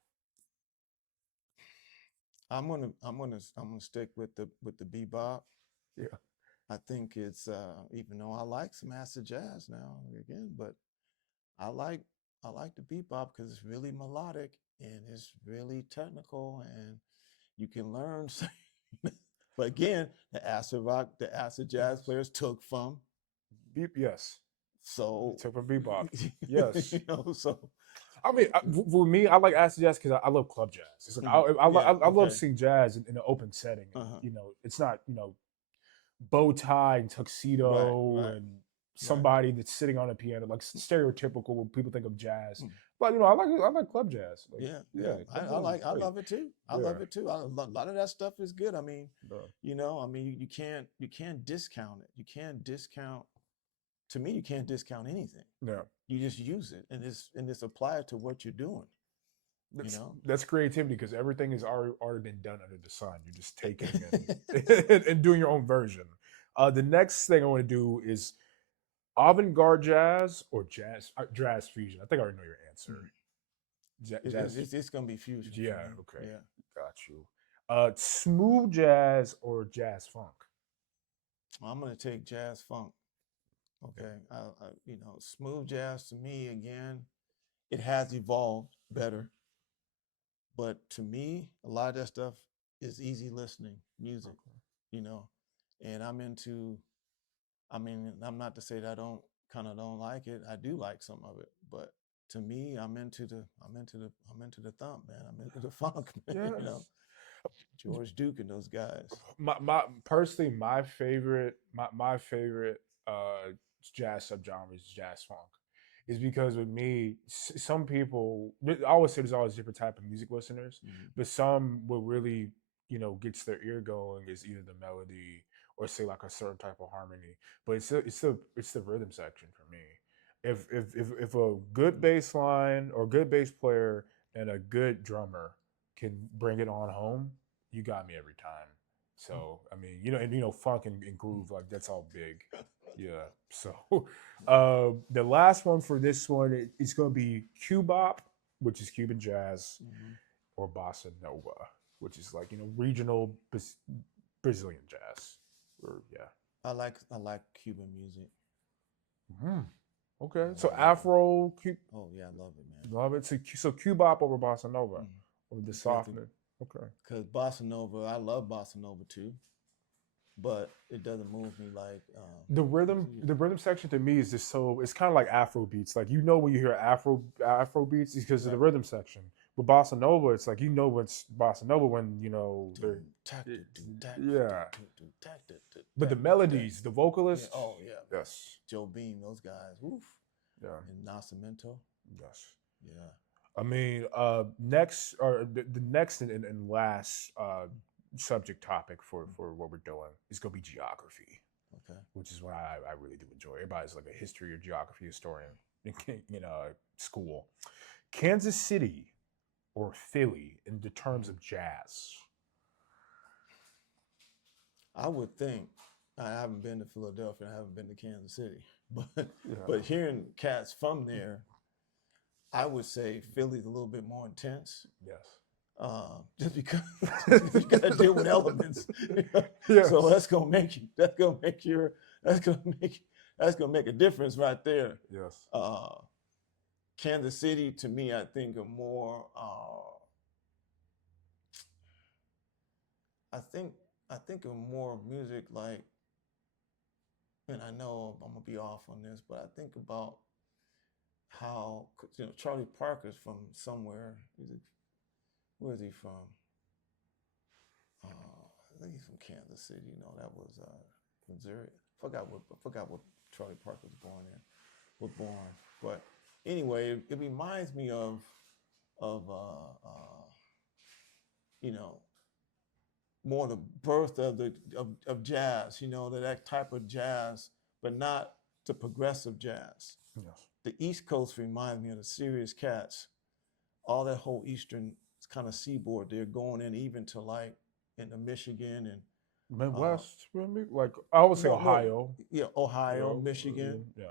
I'm gonna stick with the bebop. Yeah. I think it's even though I like some acid jazz now again, but I like I like the bebop because it's really melodic and it's really technical and you can learn. But again, the acid jazz players took from. Yes. So Took from bebop. Yes. so I mean, for me, I like acid jazz because I love club jazz. It's like yeah, I love okay. seeing jazz in an open setting. Uh-huh. It's not bow tie and Right, tuxedo right, and right. somebody that's sitting on a piano, like stereotypical when people think of jazz. Mm. But I like club jazz. Like Yeah, yeah, yeah. club jazz is I great. love it too. I Yeah, love it too. A lot of that stuff is good. I mean, yeah, you can't discount it. You can't discount. To me, you can't discount anything. yeah. You just use it and it's apply it to what you're doing. You That's know. that's creativity because everything has already been done under the sun. You're just taking and doing your own version. The next thing I want to do is avant-garde jazz or jazz fusion. I think I already know your answer. Jazz. It's gonna be fusion for Yeah. me. Okay. Yeah. Got you. Smooth jazz or jazz funk. I'm gonna take jazz funk. Okay. Smooth jazz to me again, it has evolved better. But to me, a lot of that stuff is easy listening music, Okay. you know. And I'm not to say that I don't like it. I do like some of it, but to me, I'm into the thump, man. I'm into the funk, man, Yes. George Duke and those guys. My personally my favorite jazz subgenre is jazz funk. Is because with me, some people I always say there's always different type of music listeners, but some what really gets their ear going is either the melody or say like a certain type of harmony. But it's the rhythm section for me. If a good bass line or good bass player and a good drummer can bring it on home, you got me every time. So I mean, funk and groove like that's all big. Yeah. So the last one for this one is going to be Cubop, which is Cuban jazz, Mhm. or Bossa Nova, which is like regional Brazilian jazz. Or yeah. I like Cuban music. Mhm. Okay. Yeah, So I love it. Afro, Oh yeah, I love it, man. love it. So Cubop over Bossa Nova, Mm. over the Because softness. Okay. Bossa Nova, I love Bossa Nova too, but it doesn't move me like the the rhythm Cuban. the rhythm section to me is just so it's kind of like Afro beats. Like when you hear Afro beats, it's because of the Right. rhythm section. With bossa nova, it's like what's bossa nova when they're Doom, tack, do, doom, tack, do, yeah. do, do, tack, do, do, But the tack, do, tack. melodies, the Yeah. vocalists, Oh yeah, man. yes, Joe Beam, those guys. Oof. yeah, And Nascimento. yes. Yeah. I mean, next or the next and last subject topic for what we're doing is gonna be geography, Okay. which is what I really do enjoy. Everybody's like a history or geography historian in school. Kansas City or Philly in the terms of jazz? I would think I haven't been to Philadelphia. I haven't been to Kansas City, but Yeah. hearing cats from there, I would say Philly's a little bit more intense. Yes. Just because you got to deal with elements. Yes. So that's gonna make you. That's gonna make a difference right there. Yes. Kansas City to me, I think are more. I think of more music like, and I know I'm gonna be off on this, but I think about how Charlie Parker's from somewhere. Where is he from? I think he's from Kansas City. That was Missouri. Forgot what Charlie Parker was born. But anyway, it reminds me of you know, more the birth of of jazz, you know, that type of jazz, but not the progressive jazz. Yes. The East Coast reminds me of the Serious Cats, all that whole eastern kind of seaboard. They're going in even to like into Michigan and uh, Midwest, maybe? Like, I would say more Ohio. yeah, Ohio, Well, Michigan, yeah.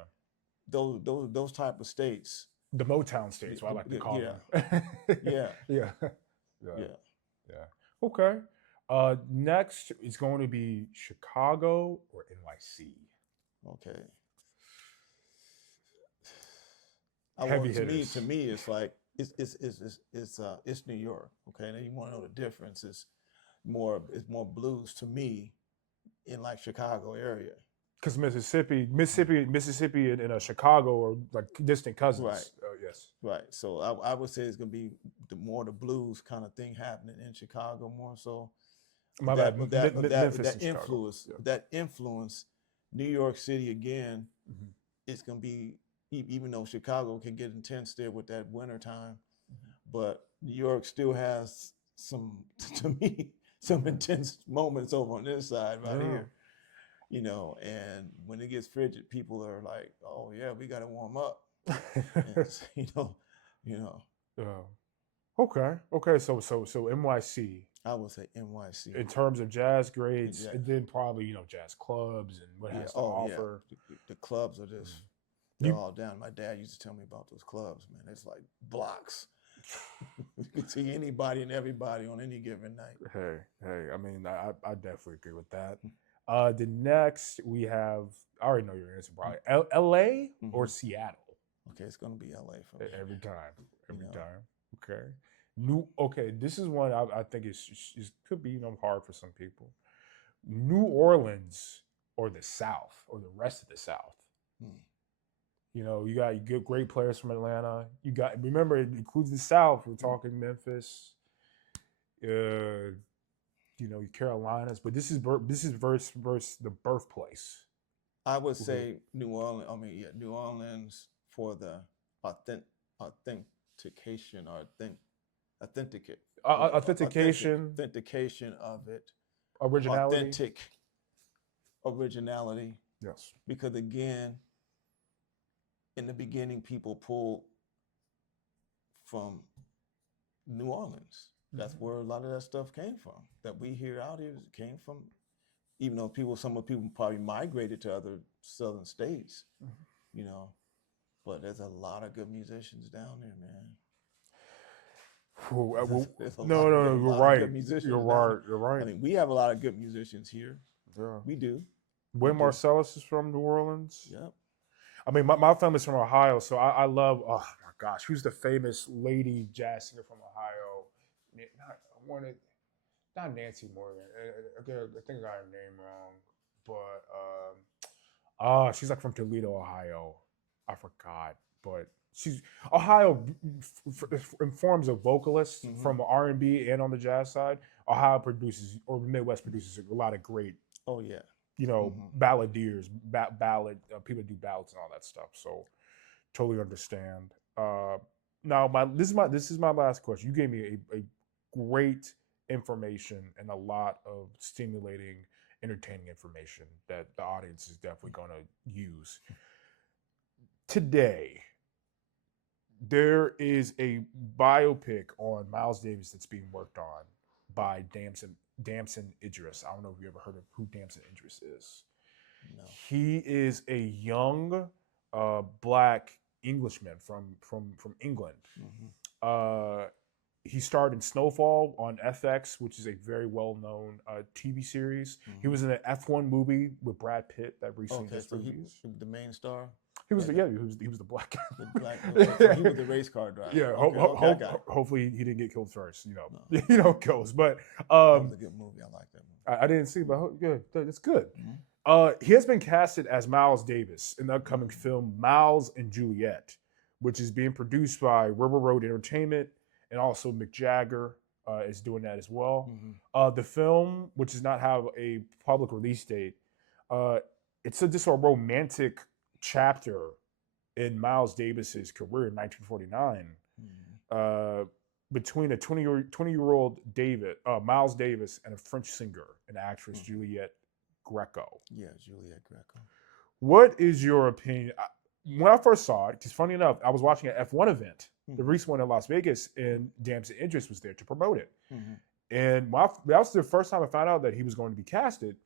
those type of states. The Motown states, what I like to call Yeah, them. yeah, Yeah. Yeah. yeah. Yeah. Okay. Next is going to be Chicago or NYC. Okay. Heavy To hitters. me, it's like it's New York. Okay, and you want to know the difference? It's more blues to me in like Chicago area. Because Mississippi, and Chicago are like distant Right, cousins. Yes. right. So I would say it's gonna be the blues kind of thing happening in Chicago more so. My bad. Memphis That and Chicago. Yeah. influence, New York City again. Mhm. It's gonna be even though Chicago can get intense there with that winter time, but New York still has some to me some intense moments over on this side right Yeah. here. You know, and when it gets frigid, people are like, "Oh yeah, we got to warm up." And, you know. Yeah. Okay. Okay. So NYC I would say NYC. in terms of jazz grades, Exactly. and then probably jazz clubs and what Yeah. has to Oh yeah. offer. The clubs are just they're You all down. My dad used to tell me about those clubs, man. It's like blocks. You can see anybody and everybody on any given night. Hey. I mean, I definitely agree with that. The next we have, I already know your answer, probably L.A. or Mm-hmm. Seattle. Okay, it's gonna be LA for me. Every time, every You know. time. Okay. Okay, this is one I think is could be hard for some people. New Orleans or the South or the rest of the South. Hmm. You got great players from Atlanta. You got, remember, it includes the South. We're talking Memphis, uh, Carolinas, but this is versus the birthplace. I would Okay. say New Orleans. I mean, yeah, New Orleans for the authentication or authenticate Authentication, authentication of it, originality. authentic originality. Yes. Because again, in the beginning, people pulled from New Orleans. That's where a lot of that stuff came from. That we hear out here came from, even though some people probably migrated to other southern states, you know. But there's a lot of good musicians down there, man. There's a No, lot, no, there's no. a You're lot of right. good musicians You're down right. You're there. I right. mean, we have a lot of good musicians here. Yeah. We do. We Wynn do. Marsalis is from New Orleans. Yep. I mean, my family's from Ohio, so I love. Oh my gosh, who's the famous lady jazz singer from Ohio? I wanted not Nancy Morgan. I think I got her name wrong, but she's like from Toledo, Ohio. I forgot, but she's Ohio in forms of vocalists from R&B and on the jazz side. Ohio produces, or Midwest produces, a lot of great. Oh yeah. Balladeers, ballad people do ballads and all that stuff. So totally understand. Now this is my last question. You gave me a great information and a lot of stimulating, entertaining information that the audience is definitely going to use. Today, there is a biopic on Miles Davis that's being worked on by Damson Idris. I don't know if you ever heard of who Damson Idris is. No. He is a young black Englishman from England. He starred in Snowfall on FX, which is a very well-known TV series. He was in an F1 movie with Brad Pitt that recently just released. He was the main star. He was he was the black guy. The black, so he was the race car driver. Yeah, hopefully he didn't get killed first. Kills. But that was a good movie. I like that movie. I didn't see, but yeah, it's good. He has been casted as Miles Davis in the upcoming film Miles and Juliet, which is being produced by River Road Entertainment, and also Mick Jagger is doing that as well. The film, which does not have a public release date, it's just a romantic chapter in Miles Davis's career in 1949. between a 20-year-old Miles Davis and a French singer and actress, Juliette Greco. Yeah, Juliette Greco. What is your opinion? When I first saw it, because funny enough, I was watching an F1 event, the recent one in Las Vegas, and Damson Idris was there to promote it. And that was the first time I found out that he was going to be casted.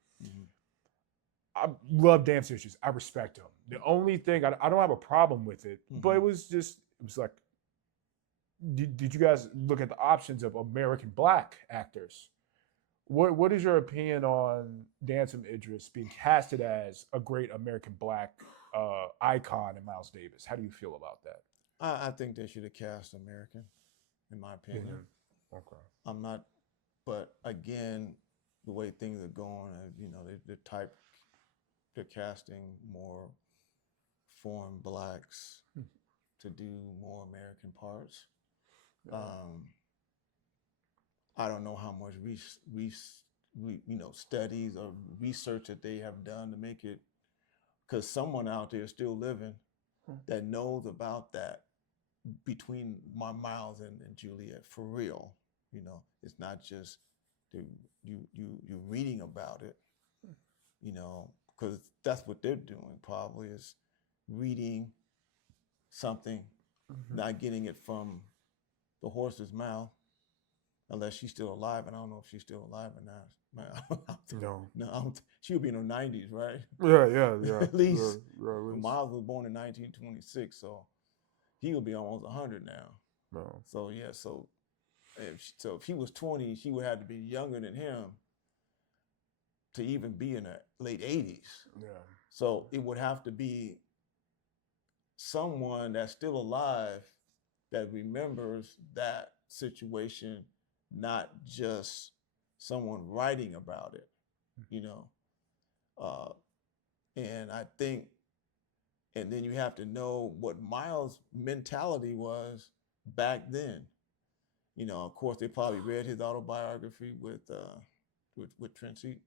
I love Damson Idris. I respect him. The only thing, I don't have a problem with it, but it was like, did you guys look at the options of American Black actors? What is your opinion on Damson Idris being casted as a great American Black icon in Miles Davis? How do you feel about that? I think they should have cast American, in my opinion. Okay. I'm not, but again, the way things are going, they're casting more foreign blacks to do more American parts. I don't know how much studies or research that they have done to make it, because someone out there is still living that knows about that between Miles and Juliet for real. It's not just you reading about it, because that's what they're doing probably, is reading something, not getting it from the horse's mouth, unless she's still alive, and I don't know if she's still alive or not. No, she would be in her 90s, right? Yeah. At least. Miles was born in 1926, so he would be almost 100 now. No. So yeah, so if he was 20, she would have to be younger than him to even be in the late 80s. Yeah. So it would have to be someone that's still alive that remembers that situation, not just someone writing about it, and I think, and then you have to know what Miles' mentality was back then. Of course, they probably read his autobiography with Quincy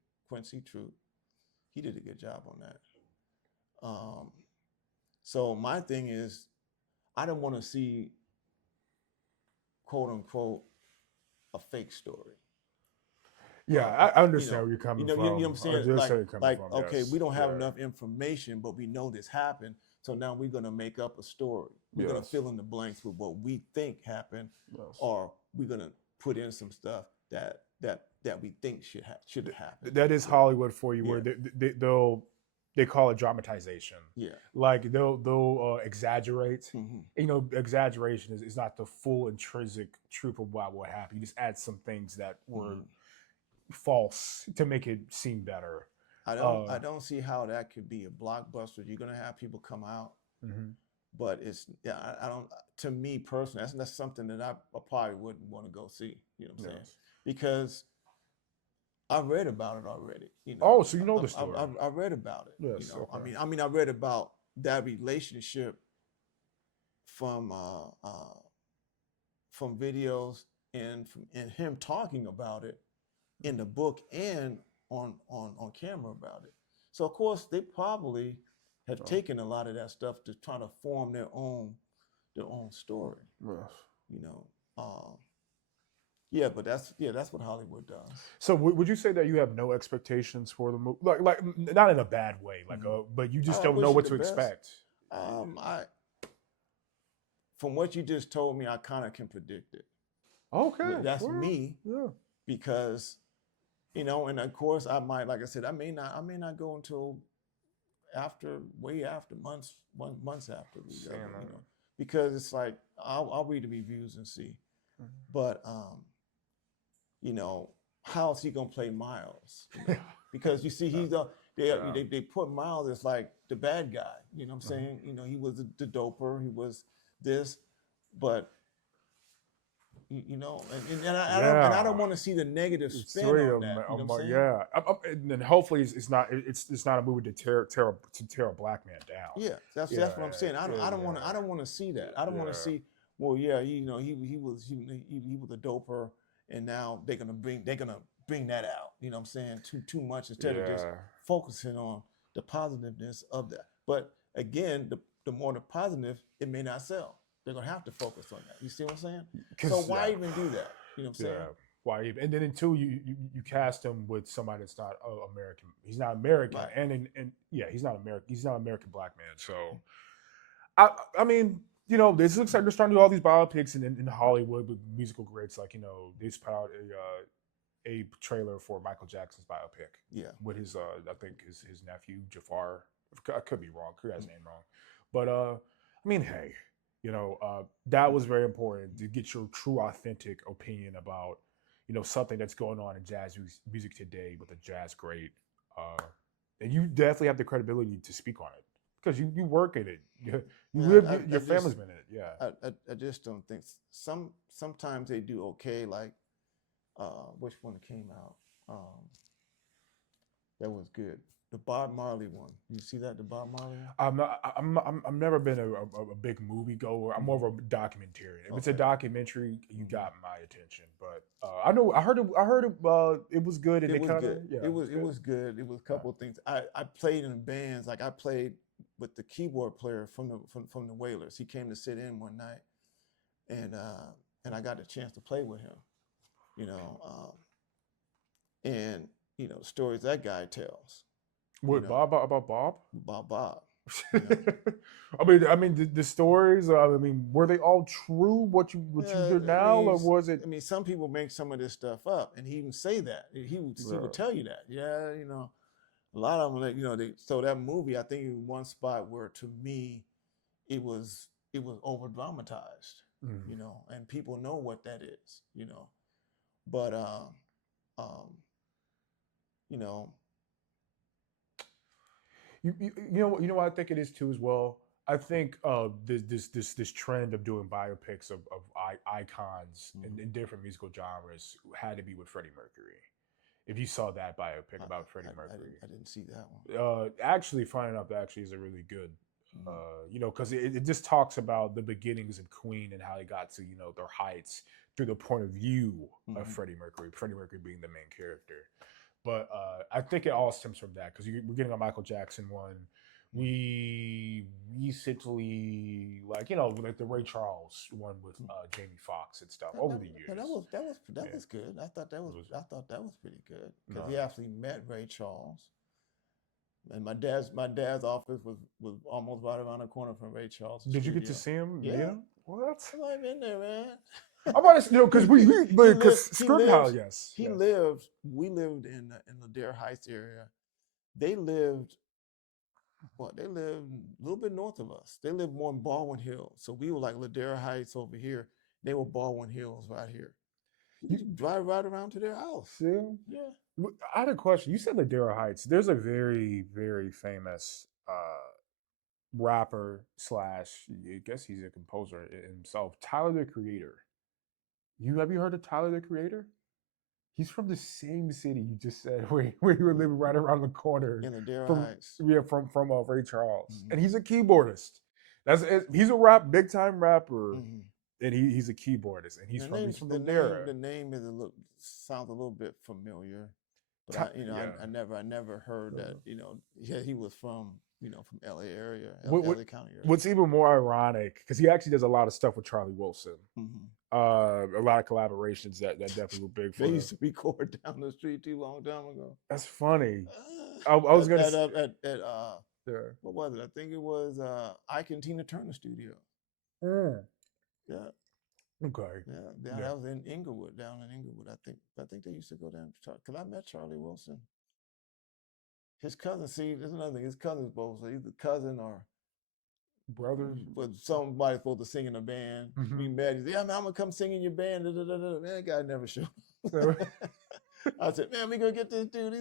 Troop. He did a good job on that. So my thing is, I don't want to see, quote unquote, a fake story. Yeah, I understand where you're coming from. You know what I'm saying? Okay, yes. we don't have enough information, but we know this happened. So now we're going to make up a story. We're going to fill in the blanks with what we think happened, or we're going to put in some stuff that we think should have happened. That is Hollywood for you, where they call it dramatization. Yeah, like they'll exaggerate. Exaggeration is not the full intrinsic truth of what happened. You just add some things that were false to make it seem better. I don't see how that could be a blockbuster. You're gonna have people come out, but I don't. To me personally, that's something that I probably wouldn't want to go see. You know what I'm saying? Because I read about it already. Oh, so you know the story? I read about it. Yes. Okay. I mean, I read about that relationship from videos and him talking about it in the book and on camera about it. So of course they probably have taken a lot of that stuff to try to form their own story. Yeah, but that's what Hollywood does. So would you say that you have no expectations for the movie? Like not in a bad way, but you just don't know what to expect. From what you just told me, I kind of can predict it. Okay, that's me. Yeah, because and of course I might, like I said, I may not go until way after months after because it's like I'll read the reviews and see, but how is he gonna play Miles? Because you see they put Miles as like the bad guy. You know what I'm saying? He was the doper. He was this, but. And I don't want to see the negative spin on that. You know what I'm saying? And hopefully it's not a movie to tear a black man down. Yeah, that's what I'm saying. I don't want to see that. I don't want to see. Well, yeah, he was a doper, and now they're gonna bring that out. You know what I'm saying? Too much instead of just focusing on the positiveness of that. But again, the more the positive, it may not sell. They're gonna have to focus on that. You see what I'm saying? So Because why even do that? You know what I'm saying? why even? And then in two, you cast him with somebody that's not American. He's not American, Right. and yeah, he's not American. He's not an American black man. So I mean, you know, this looks like they're starting to do all these biopics in Hollywood with musical greats. Like, you know, they just put out a trailer for Michael Jackson's biopic. Yeah. With his I think his nephew Jafar. I could be wrong. Could have his name wrong. But I mean, hey, you know, that was very important to get your true, authentic opinion about, you know, something that's going on in jazz music today with a jazz great. And you definitely have the credibility to speak on it because you work in it. You Yeah, live. Your family's been in it. Yeah. I just don't think sometimes they do okay. Like which one came out? That was good. The Bob Marley one. You see that? The Bob Marley one? I'm not. I'm never been a big movie goer. I'm more of a documentarian. If it's a Okay. documentary, you got my attention. But I know I heard it. I heard it. It was good, and It it was kind of good. yeah. It was good. It was a couple of things. I played in bands. Like I played with the keyboard player from the Wailers. He came to sit in one night, and I got the chance to play with him. You know, and you know stories that guy tells. You What know Bob about Bob? about Bob. You know, I mean, the stories. I mean, were they all true? What you yeah. hear now, or was it? I mean, some people make some of this stuff up, and he even say that he would tell you that. Yeah, you know, a lot of them, like, you know, so that movie, I think, in one spot where to me, it was over dramatized, Mm. you know, and people know what that is, you know, but um, you know, You know what I think it is too as well. I think this trend of doing biopics of icons mhm. in different musical genres had to be with Freddie Mercury. If you saw that biopic about Freddie Mercury, I didn't see that one. actually, funny enough, actually is a really good. Mhm. You know, because it just talks about the beginnings of Queen and how they got to, you know, their heights through the point of view of Mhm. Freddie Mercury. Freddie Mercury being the main character. But I think it all stems from that because we're getting a Michael Jackson one. Mhm. We recently, like, you know, like the Ray Charles one with Mhm. Jamie Foxx and stuff over the That years. was that Yeah, was good. it was I thought that was pretty good because he no. actually met Ray Charles. And my dad's office was almost right around the corner from Ray Charles' Did you get to studio. see him? Meet Yeah, him? What? I've been there, man. I want to know because He because lived. Script House, yes, He yes. lived. We lived in the Ladera Heights area. They lived. What they lived a little bit north of us. They lived more in Baldwin Hills. So we were like Ladera Heights over here. They were Baldwin Hills right here. You You could drive right around to their house. see him? Yeah. I had a question. You said Ladera Heights. There's a very famous rapper slash, I guess he's a composer himself, Tyler the Creator. Have you heard of Tyler the Creator? He's from the same city you just said, where you were living right around the corner In Ladera from Heights. from Ray Charles, Mm-hmm. and he's a keyboardist. He's a big time rapper, Mm-hmm. and he's a keyboardist, and he's from Ladera. The name is a little sounds a little bit familiar, but Yeah. I never heard that, you know, yeah, he was from, you know, from LA area, What, what LA County area. what's even more ironic because he actually does a lot of stuff with Charlie Wilson. Mm-hmm. A lot of collaborations that definitely were big They for used them. to record down the street too long time ago. That's funny. I was gonna. At Yeah. what was it? I think it was Ike and Tina Turner studio. Mm. Yeah, Okay. yeah, Yeah. that was in Inglewood, down in Inglewood. I think they used to go down to because I met Charlie Wilson. His cousin, see, there's another thing. His cousins both, so either cousin or Brothers. was somebody supposed to sing in a band. We Mm-hmm. met. He said, "Yeah, man, I'm gonna come sing in your band." Da, da, da, da. Man, that guy never showed. So, I said, "Man, we gonna get this dude.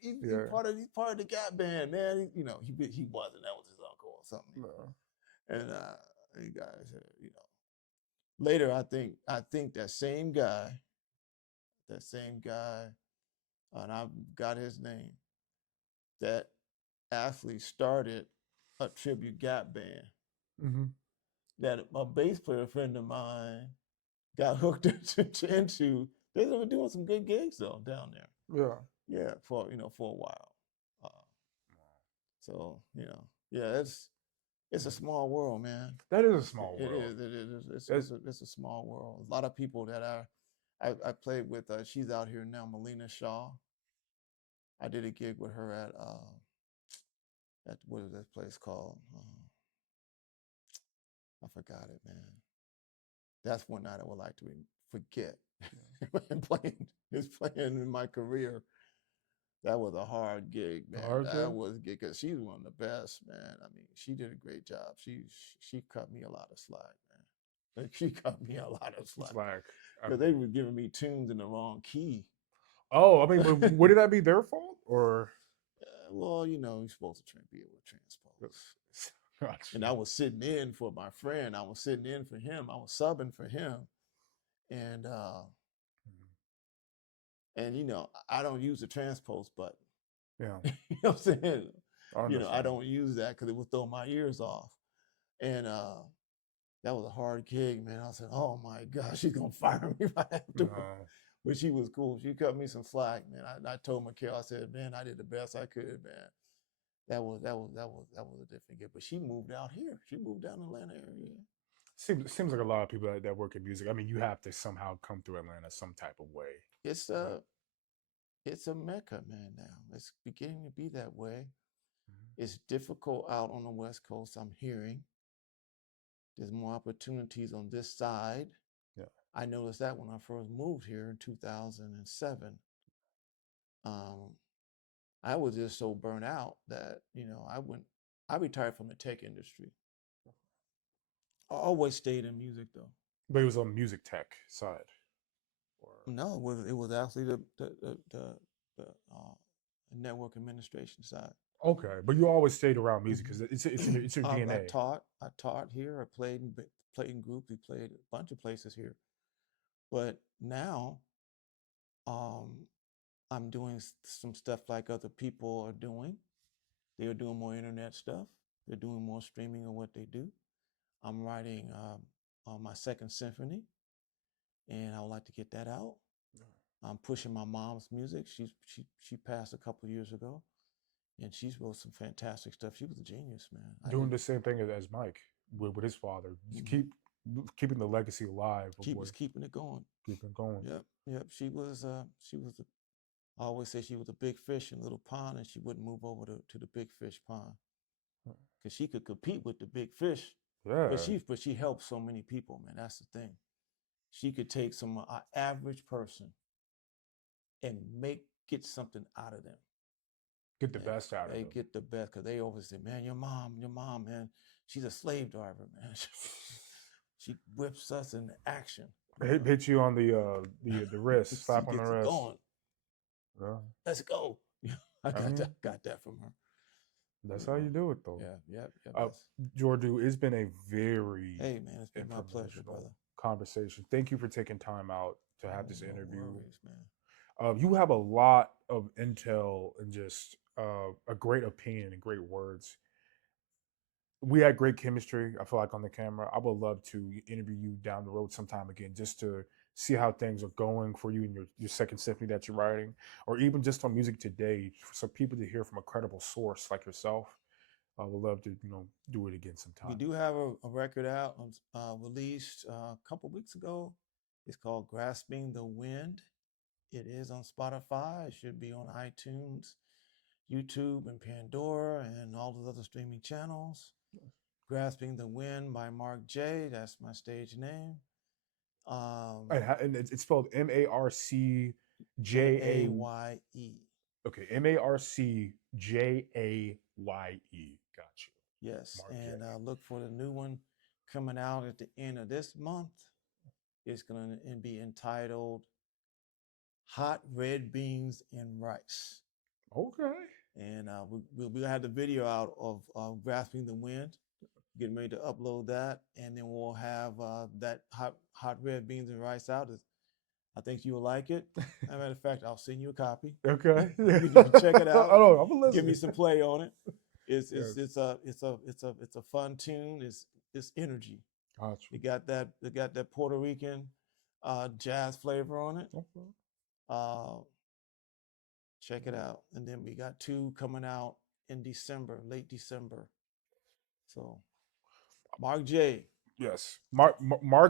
He's yeah. part of the Gap band, man. You know, he wasn't. That was his uncle or something." No. And the guy said, you know, later I think that same guy, and I got his name, that actually started a tribute Gap band Mm-hmm. that a bass player friend of mine got hooked into. They were doing some good gigs though down there. Yeah. Yeah, for a while. So you know, yeah, It's a small world, man. That is a small It world. is. It is. That's, It's a small world. A lot of people that I played with. She's out here now, Melina Shaw. I did a gig with her at what is that place called? I forgot it, man. That's one night I would like to forget. It's playing in my career. That was a hard gig, man. hard That gig? was gig because she's one of the best, man. I mean, she did a great job. She cut me a lot of slack, man. She cut me a lot of slack It's like, because they were giving me tunes in the wrong key. oh, I mean, would that be their fault or? Well, you know, you're supposed to be able to transpose. Gotcha. And I was sitting in for my friend. I was sitting in for him. I was subbing for him, and you know, I don't use the transpose button. Yeah. You know what I'm saying? I You know, I understand. don't use that because it would throw my ears off. And that was a hard gig, man. I said, "Oh my gosh, she's gonna fire me if I have to." But she was cool. She cut me some slack, man. I told Mikhail, I said, "Man, I did the best I could, man." That was a different gig. But she moved out here. She moved down to Atlanta area. Seems like a lot of people that work in music. I mean, you have to somehow come through Atlanta some type of way. It's Right? it's a mecca, man. Now it's beginning to be that way. Mm-hmm. It's difficult out on the West Coast. I'm hearing there's more opportunities on this side. Yeah. I noticed that when I first moved here in 2007. I was just so burnt out that, you know, I retired from the tech industry. I always stayed in music though. But it was on music tech side. Or No, it was actually the network administration side. okay, but you always stayed around music because it's your I DNA. taught here. I played in groups. We played a bunch of places here. But now, um, I'm doing some stuff like other people are doing. They are doing more internet stuff. They're doing more streaming of what they do. I'm writing on my second symphony, and I would like to get that out. I'm pushing my mom's music. She passed a couple years ago, and she's wrote some fantastic stuff. She was a genius, man. I Doing didn't. the same thing as Mike with his father. Just Mhm. keeping the legacy alive of She what was keeping it going. keeping it going. Yep, yep. She was. I always say she was a big fish in a little pond, and she wouldn't move over to the big fish pond because she could compete with the big fish. But Yeah, she helped so many people, man. That's the thing. She could take some average person and get something out of them. get the best out of They them. get the best because they always say, "Man, your mom, man, she's a slave driver, man. She whips us into action. Hit you on the wrist, She slap on the gets it wrist. going. Yeah. Let's go." I I mean, got that from her. that's how you do it, though. Yeah. Uh, Jordu, it's been a very Hey, man, it's been my pleasure, informational brother. conversation. Thank you for taking time out to have Oh, this no interview. worries, man. You have a lot of intel and just a great opinion and great words. We had great chemistry, I feel like, on the camera. I would love to interview you down the road sometime again just to see how things are going for you and your second symphony that you're writing, or even just on music today, so people to hear from a credible source like yourself. I would love to, do it again We sometime. do have a record out, released a couple weeks ago. It's called Grasping the Wind. It is on Spotify. It should be on iTunes, YouTube, and Pandora, and all those other streaming channels. Grasping the Wind by Marc Jaye. That's my stage name. And it's spelled Marcjaye. Jaye. Okay, Marcjaye. Got you. Yes, Marc J. and look for the new one coming out at the end of this month. It's going to be entitled Hot Red Beans and Rice. Okay. And we'll have the video out of Grasping the Wind, getting ready to upload that. And then we'll have that hot red beans and rice out. I think you'll like it. As a matter of fact, I'll send you a copy. Okay. You can check it out. Oh, I'm listening. Give me some play on it. It's Yes. a fun tune. It's energy. Gotcha. It got that Puerto Rican jazz flavor on it. Okay. Check it out. And then we got two coming out in December, late December. So Marc Jaye. Yes, Marc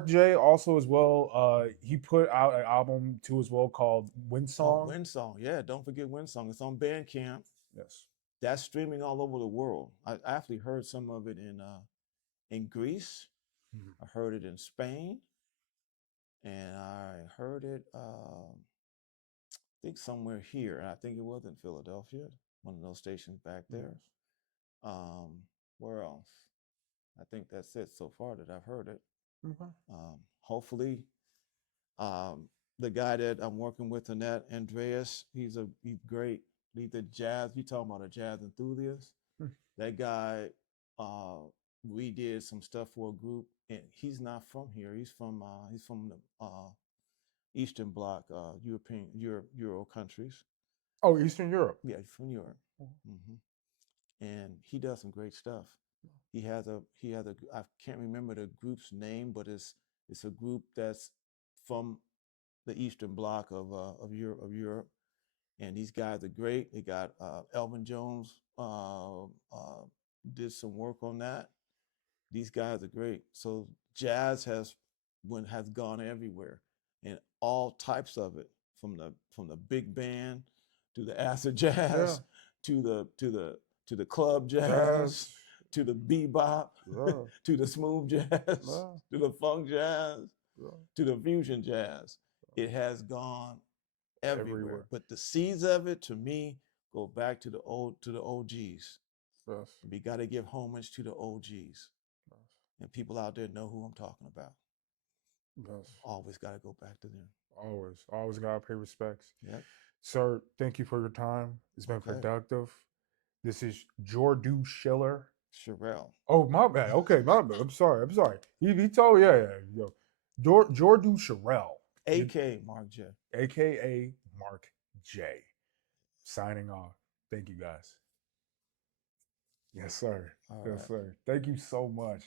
Jaye also as well. He put out an album too as well called Wind Oh, Song. Windsong. Yeah, don't forget Windsong. It's on Bandcamp. Yes. That's streaming all over the world. I actually heard some of it in Greece. Mhm. I heard it in Spain, and I heard it. I think somewhere here, and I think it was in Philadelphia, one of those stations back Mhm. there. Where else? I think that's it so far that I've heard it. Okay. Hopefully, um, the guy that I'm working with in that, Andreas, he's great. He's a jazz. You talking about a jazz enthusiast? Hmm. That guy, we did some stuff for a group, and he's not from here. He's from the Eastern Bloc, Euro countries. Oh, Eastern Europe. Yeah, he's from Europe. Hmm. And he does some great stuff. He has a I can't remember the group's name, but it's a group that's from the Eastern Bloc of Europe, and these guys are great. They got Elvin Jones did some work on that. These guys are great. So jazz has gone everywhere, and all types of it, from the big band to the acid Yeah. jazz to the club jazz Jazz. to the bebop Yeah. to the smooth jazz Yeah. to the funk jazz Yeah. to the fusion jazz. It has gone everywhere. Everywhere. But the seeds of it, to me, go back to the OGs. Yes. We got to give homage to the OGs, Yes. and people out there know who I'm talking about. Yes. Always got to go back to them. Always gotta pay respects. Yep. Sir, thank you for your time. It's been Okay. productive. This is Jordu Schiller. Sherrill. Oh, my bad. Okay, my bad. I'm sorry. He told yeah. Yo. Jordu Sherrill, A.K. Marc J. aka Marc J. Signing off. Thank you guys. Yes, sir. All Yes, right. sir. Thank you so much.